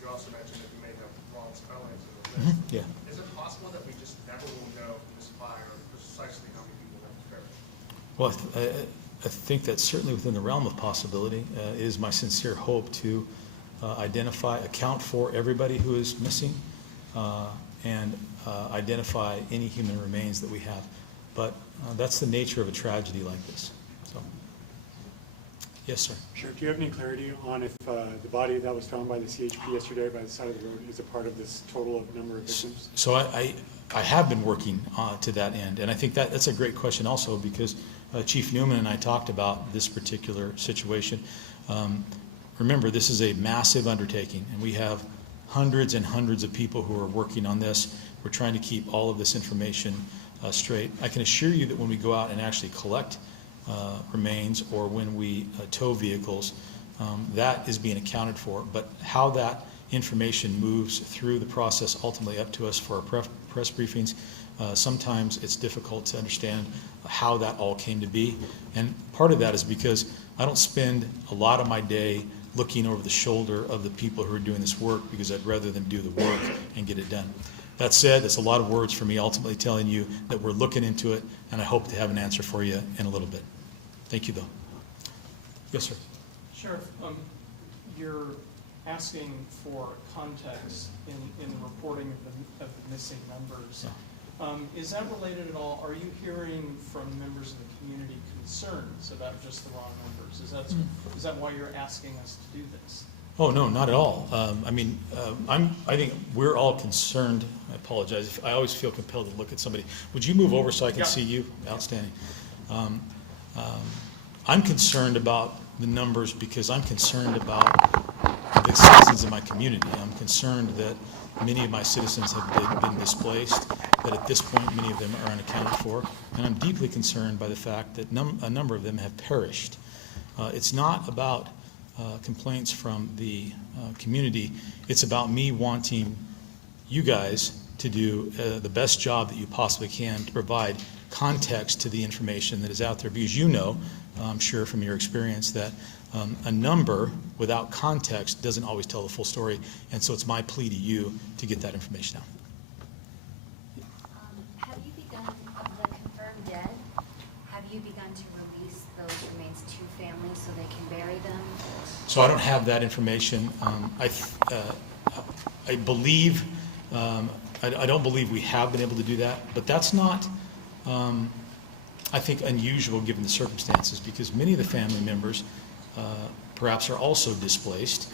You also mentioned that you may have wrong spellings in the list. Yeah. Is it possible that we just never will know from this fire precisely how many people have perished? Well, I think that's certainly within the realm of possibility. It is my sincere hope to account for everybody who is missing, and identify any human remains that we have. But that's the nature of a tragedy like this. So, yes, sir. Sure. Do you have any clarity on if the body that was found by the CHP yesterday by the side of the road is a part of this total of number of victims? So I have been working to that end, and I think that's a great question also because Chief Newman and I talked about this particular situation. Remember, this is a massive undertaking, and we have hundreds and hundreds of people who are working on this. We're trying to keep all of this information straight. I can assure you that when we go out and actually collect remains or when we tow vehicles, that is being accounted for. But how that information moves through the process ultimately up to us for our press briefings, sometimes it's difficult to understand how that all came to be. And part of that is because I don't spend a lot of my day looking over the shoulder of the people who are doing this work, because I'd rather them do the work and get it done. That said, it's a lot of words for me ultimately telling you that we're looking into it, and I hope to have an answer for you in a little bit. Thank you, though. Yes, sir. Sheriff, you're asking for context in the reporting of the missing members. Is that related at all? Are you hearing from members of the community concerns about just the wrong numbers? Is that why you're asking us to do this? Oh, no, not at all. I think we're all concerned. I apologize. I always feel compelled to look at somebody. Would you move over so I can see you? Outstanding. I'm concerned about the numbers because I'm concerned about the citizens in my community. I'm concerned that many of my citizens have been displaced, that at this point many of them are unaccounted for, and I'm deeply concerned by the fact that a number of them have perished. It's not about complaints from the community. It's about me wanting you guys to do the best job that you possibly can to provide context to the information that is out there, because you know, I'm sure from your experience, that a number without context doesn't always tell the full story, and so it's my plea to you to get that information out. Have you begun, of the confirmed dead, have you begun to release those remains to families so they can bury them? So I don't have that information. I believe, I don't believe we have been able to do that, but that's not, I think, unusual given the circumstances, because many of the family members perhaps are also displaced,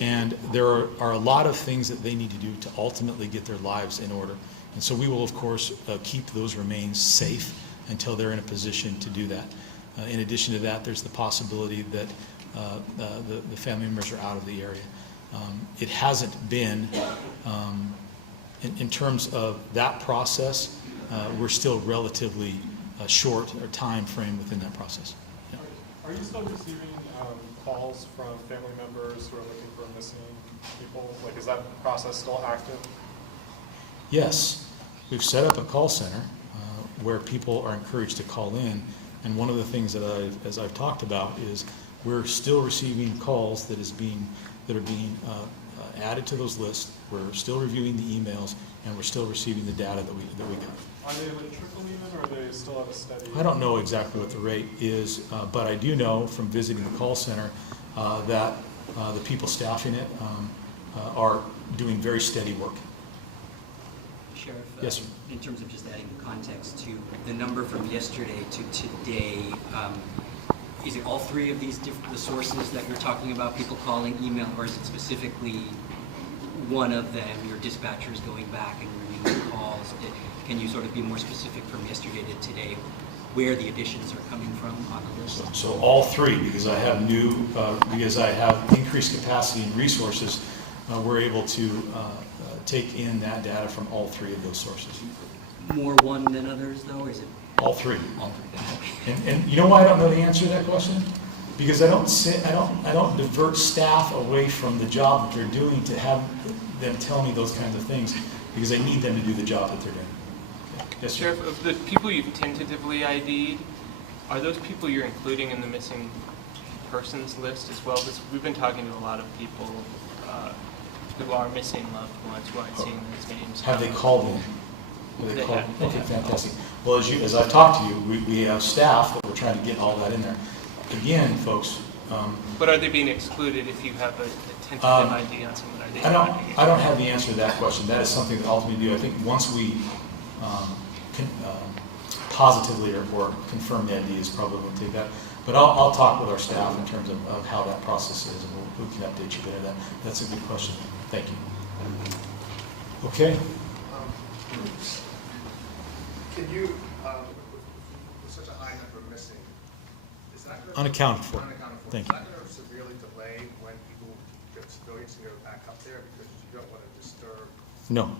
and there are a lot of things that they need to do to ultimately get their lives in order. And so we will, of course, keep those remains safe until they're in a position to do that. In addition to that, there's the possibility that the family members are out of the area. It hasn't been, in terms of that process, we're still relatively short or time frame within that process. Yeah. Are you still receiving calls from family members who are looking for missing people? Like, is that process still active? Yes, we've set up a call center where people are encouraged to call in, and one of the things that as I've talked about is we're still receiving calls that are being added to those lists. We're still reviewing the emails, and we're still receiving the data that we got. Are they like trickle even, or are they still at a steady? I don't know exactly what the rate is, but I do know from visiting the call center that the people staffing it are doing very steady work. Sheriff, Yes, sir. In terms of just adding context to the number from yesterday to today, is it all three of these the sources that you're talking about, people calling, email, or is it specifically one of them, your dispatchers going back and reviewing calls? Can you sort of be more specific from yesterday to today, where the additions are coming from on the list? So all three, because I have increased capacity and resources, we're able to take in that data from all three of those sources. More one than others, though, or is it? All three. All three. And you know why I don't know the answer to that question? Because I don't divert staff away from the job that they're doing to have them tell me those kinds of things, because I need them to do the job that they're doing. Yes, sir. Sheriff, of the people you've tentatively ID'd, are those people you're including in the missing persons list as well? Because we've been talking to a lot of people who are missing loved ones who aren't seeing those names. Have they called in? They have. Okay, fantastic. Well, as I've talked to you, we have staff that we're trying to get all that in there. Again, folks. But are they being excluded if you have a tentative ID on someone? Are they I don't have the answer to that question. That is something that ultimately do. I think once we positively or confirm the ID is probably going to take that. But I'll talk with our staff in terms of how that process is, and we can update you there. That's a good question. Thank you. Okay. Can you, with such a high number missing, is that going to... Unaccounted for. Unaccounted for. Thank Is you. that going to severely delay when people get civilians to go back up there, because you don't want to disturb... No.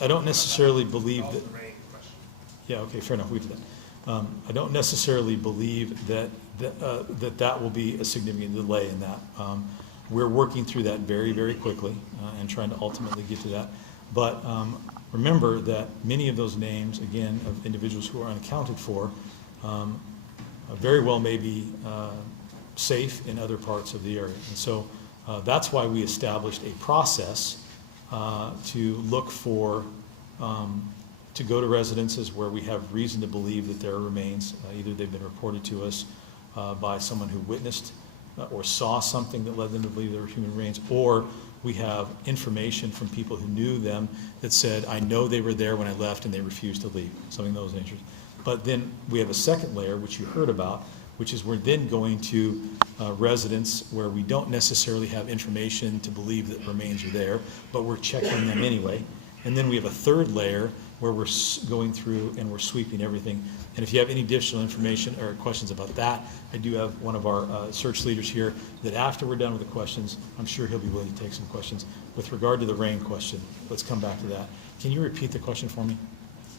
I don't necessarily believe that... the rain question. Yeah, okay, fair enough. We did that. I don't necessarily believe that will be a significant delay in that. We're working through that very, very quickly and trying to ultimately get to that. But remember that many of those names, again, of individuals who are unaccounted for, very well may be safe in other parts of the area. And so that's why we established a process to look for, to go to residences where we have reason to believe that there are remains. Either they've been reported to us by someone who witnessed or saw something that led them to believe there were human remains, or we have information from people who knew them that said, I know they were there when I left and they refused to leave, something of those natures. But then we have a second layer, which you heard about, which is we're then going to residents where we don't necessarily have information to believe that remains are there, but we're checking them anyway. And then we have a third layer where we're going through and we're sweeping everything. And if you have any additional information or questions about that, I do have one of our search leaders here that after we're done with the questions, I'm sure he'll be willing to take some questions. With regard to the rain question, let's come back to that. Can you repeat the question for me?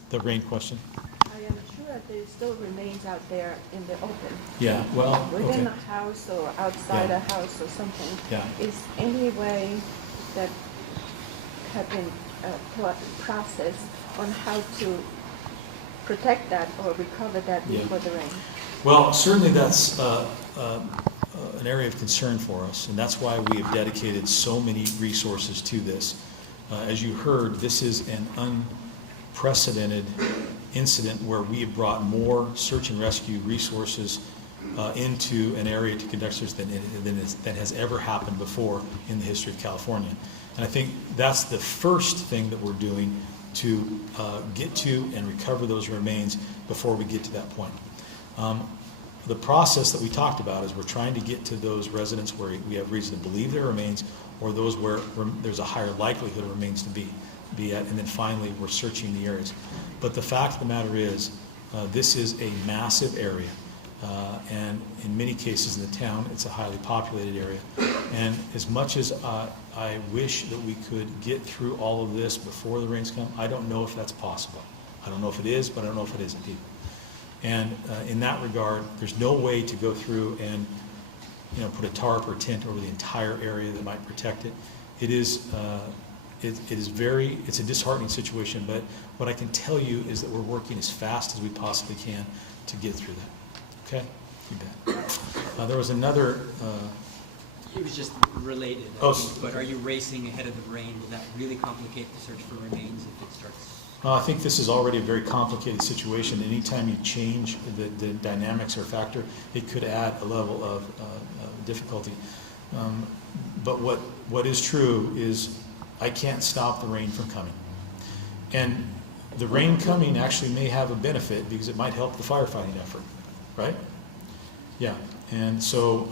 The rain question? I am sure there still remains out there in the open. Yeah, well, Within okay. a house or outside Yeah. a house or something. Yeah. Is any way that have been processed on how to protect that or recover that Yeah. before the rain? Well, certainly that's an area of concern for us, and that's why we have dedicated so many resources to this. As you heard, this is an unprecedented incident where we have brought more search and rescue resources into an area to conduct search than has ever happened before in the history of California. And I think that's the first thing that we're doing to get to and recover those remains before we get to that point. The process that we talked about is we're trying to get to those residents where we have reason to believe there remains, or those where there's a higher likelihood of remains to be at, and then finally we're searching the areas. But the fact of the matter is, this is a massive area, and in many cases in the town, it's a highly populated area. And as much as I wish that we could get through all of this before the rains come, I don't know if that's possible. I don't know if it is, but I don't know if it isn't either. And in that regard, there's no way to go through and put a tarp or tent over the entire area that might protect it. It is it's a disheartening situation, but what I can tell you is that we're working as fast as we possibly can to get through that. Okay? You bet. There was another. It was just related, but are you racing ahead of the rain? Will that really complicate the search for remains if it starts? I think this is already a very complicated situation. Anytime you change the dynamics or factor, it could add a level of difficulty. But what is true is I can't stop the rain from coming. And the rain coming actually may have a benefit because it might help the firefighting effort, right? Yeah, and so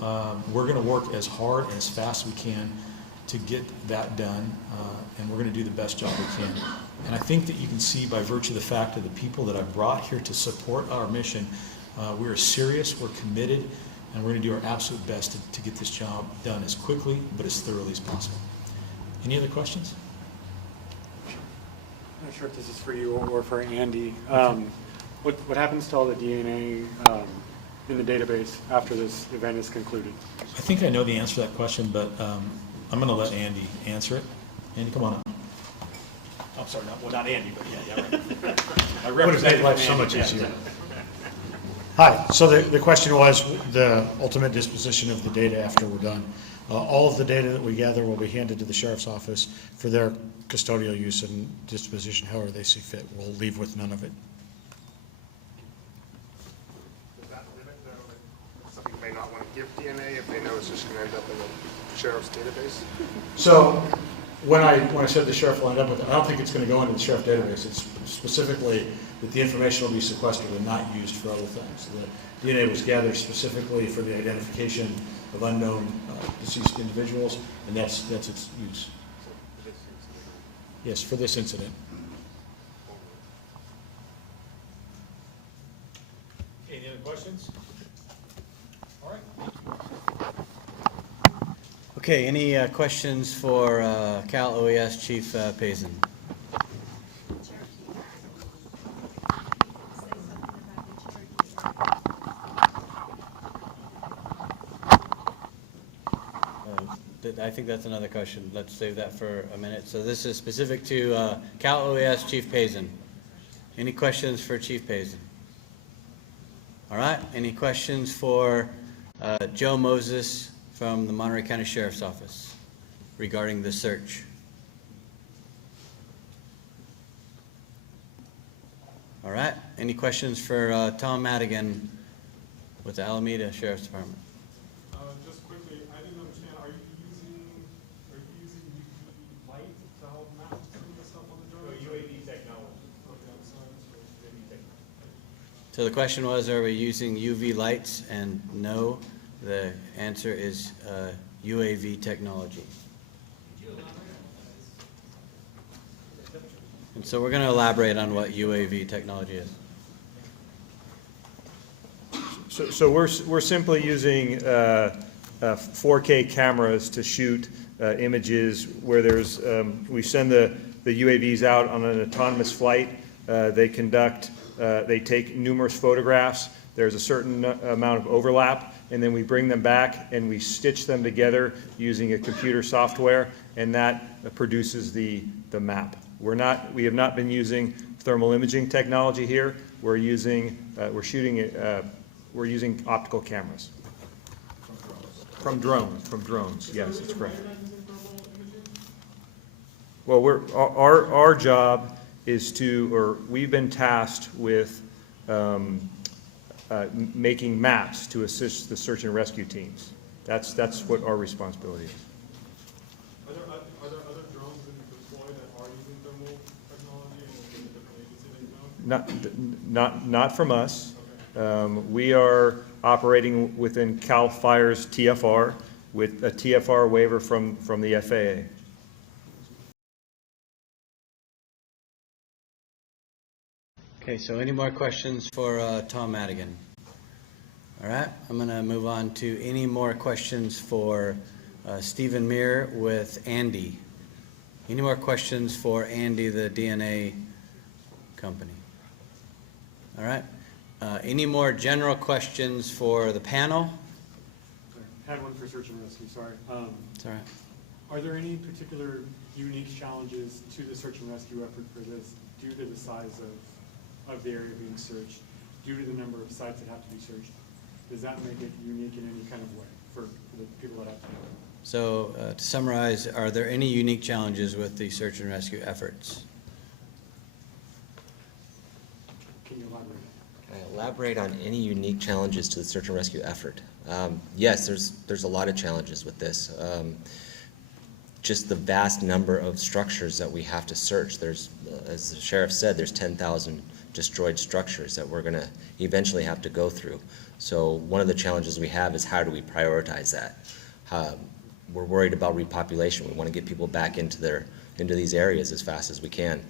we're going to work as hard and as fast as we can to get that done, and we're going to do the best job we can. And I think that you can see by virtue of the fact of the people that I've brought here to support our mission, we're serious, we're committed, and we're going to do our absolute best to get this job done as quickly but as thoroughly as possible. Any other questions? I'm not sure if this is for you or for Andy. What happens to all the DNA in the database after this event is concluded? I think I know the answer to that question, but I'm going to let Andy answer it. Andy, come on up. I'm sorry, not Andy, but yeah, right. I represent life so much easier. Hi, so the question was the ultimate disposition of the data after we're done. All of the data that we gather will be handed to the sheriff's office for their custodial use and disposition however they see fit. We'll leave with none of it. Does that limit, though, that somebody may not want to give DNA if they know it's just going to end up in the sheriff's database? So when I said the sheriff will end up with it, I don't think it's going to go into the sheriff database. It's specifically that the information will be sequestered and not used for other things. The DNA was gathered specifically for the identification of unknown deceased individuals, and that's its use. Yes, for this incident. Any other questions? All right. Okay, any questions for Cal OES Chief Payson? I think that's another question. Let's save that for a minute. So this is specific to Cal OES Chief Payson. Any questions for Chief Payson? All right, any questions for Joe Moses from the Monterey County Sheriff's Office regarding the search. All right, any questions for Tom Madigan with the Alameda Sheriff's Department? Just quickly, I didn't understand, are you using UV light to help map some of the stuff on the drone? UAV technology. Okay, I'm sorry. So the question was, are we using UV lights? And no, the answer is UAV technology. And so we're going to elaborate on what UAV technology is. So we're simply using 4K cameras to shoot images where there's, we send the UAVs out on an autonomous flight. They take numerous photographs. There's a certain amount of overlap, and then we bring them back and we stitch them together using a computer software, and that produces the map. We have not been using thermal imaging technology here. We're using optical cameras. From drones, yes, that's correct. Well, our job is we've been tasked with making maps to assist the search and rescue teams. That's what our responsibility is. Are there other drones that you deploy that are using thermal technology and in a different agency that you know? Not from us. We are operating within CAL FIRE's TFR with a TFR waiver from the FAA. Okay, so any more questions for Tom Madigan? All right, I'm going to move on to any more questions for Stephen Meir with Andy. Any more questions for Andy, the DNA company? All right. Any more general questions for the panel? I had one for search and rescue, sorry. It's all right. Are there any particular unique challenges to the search and rescue effort for this due to the size of the area being searched, due to the number of sites that have to be searched? Does that make it unique in any kind of way for the people that have to do it? So to summarize, are there any unique challenges with the search and rescue efforts? Can you elaborate? Can I elaborate on any unique challenges to the search and rescue effort? Yes, there's a lot of challenges with this. Just the vast number of structures that we have to search. There's, as the sheriff said, there's 10,000 destroyed structures that we're going to eventually have to go through. So one of the challenges we have is how do we prioritize that? We're worried about repopulation. We want to get people back into these areas as fast as we can.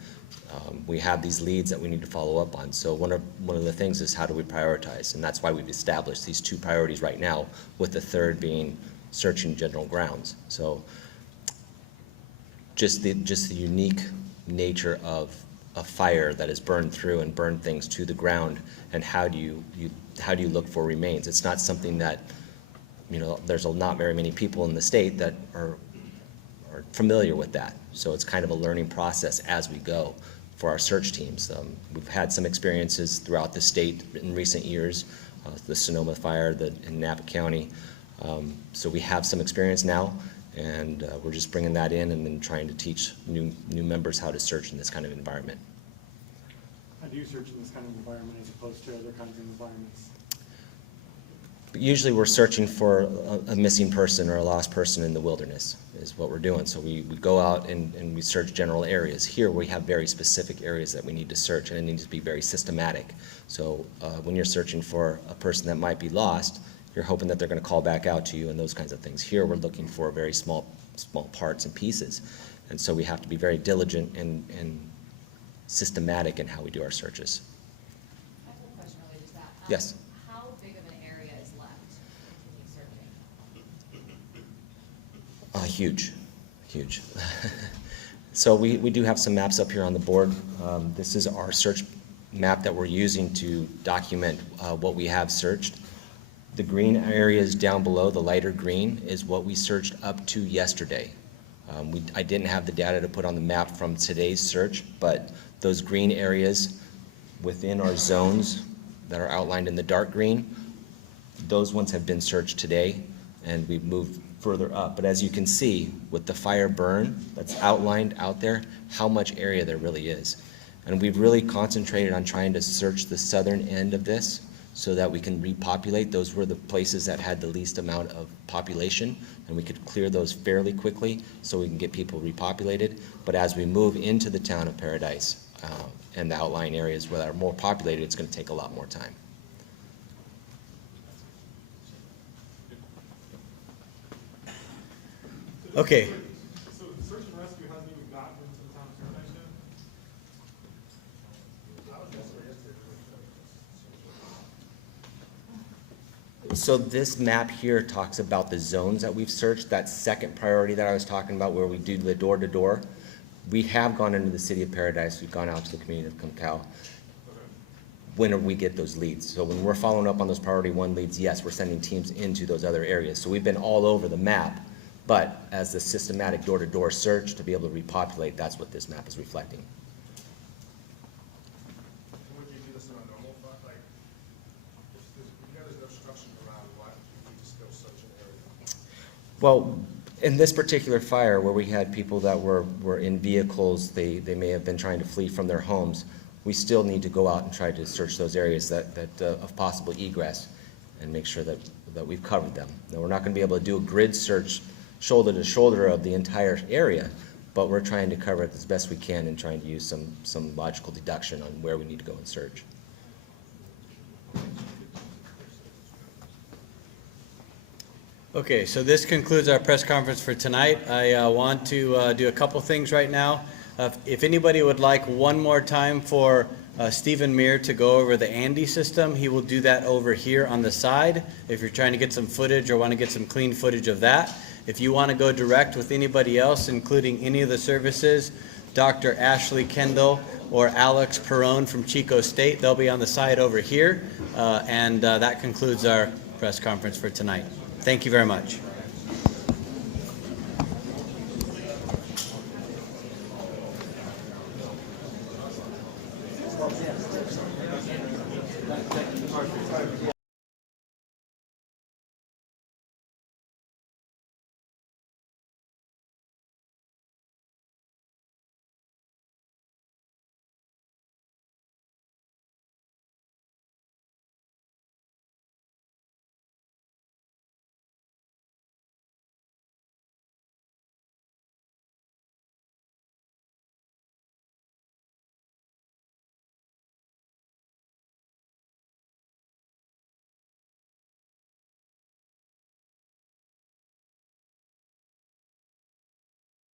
We have these leads that we need to follow up on. So one of the things is how do we prioritize? And that's why we've established these two priorities right now, with the third being searching general grounds. So just the unique nature of a fire that has burned through and burned things to the ground, and how do you look for remains? It's not something that, there's not very many people in the state that are familiar with that. So it's kind of a learning process as we go for our search teams. We've had some experiences throughout the state in recent years, the Sonoma fire in Napa County. So we have some experience now, and we're just bringing that in and then trying to teach new members how to search in this kind of environment. How do you search in this kind of environment as opposed to other kinds of environments? Usually we're searching for a missing person or a lost person in the wilderness is what we're doing. So we go out and we search general areas. Here we have very specific areas that we need to search, and it needs to be very systematic. So when you're searching for a person that might be lost, you're hoping that they're going to call back out to you and those kinds of things. Here we're looking for very small parts and pieces. And so we have to be very diligent and systematic in how we do our searches. I have a question related to that. Yes. How big of an area is left to continue searching? Huge. So we do have some maps up here on the board. This is our search map that we're using to document what we have searched. The green areas down below, the lighter green, is what we searched up to yesterday. I didn't have the data to put on the map from today's search, but those green areas within our zones that are outlined in the dark green, Those ones have been searched today, and we've moved further up. But as you can see, with the fire burn that's outlined out there, how much area there really is. And we've really concentrated on trying to search the southern end of this so that we can repopulate. Those were the places that had the least amount of population, and we could clear those fairly quickly so we can get people repopulated. But as we move into the town of Paradise and the outlying areas where are more populated, it's going to take a lot more time. Okay. So search and rescue hasn't even gotten into the town of Paradise yet? So this map here talks about the zones that we've searched. That second priority that I was talking about where we do the door-to-door, we have gone into the city of Paradise, we've gone out to the community of Comcal. Whenever we get those leads. So when we're following up on those priority one leads, yes, we're sending teams into those other areas. So we've been all over the map, but as the systematic door-to-door search to be able to repopulate, that's what this map is reflecting. Would you do this on a normal front, like, if there's no structure around, why would you still search an area? Well, in this particular fire where we had people that were in vehicles, they may have been trying to flee from their homes, we still need to go out and try to search those areas that of possible egress and make sure that we've covered them. Now, we're not going to be able to do a grid search shoulder to shoulder of the entire area, but we're trying to cover it as best we can and trying to use some logical deduction on where we need to go and search. Okay, so this concludes our press conference for tonight. I want to do a couple things right now. If anybody would like one more time for Stephen Meir to go over the Andy system, he will do that over here on the side. If you're trying to get some footage or want to get some clean footage of that. If you want to go direct with anybody else, including any of the services, Dr. Ashley Kendall or Alex Perrone from Chico State, they'll be on the side over here. And that concludes our press conference for tonight. Thank you very much.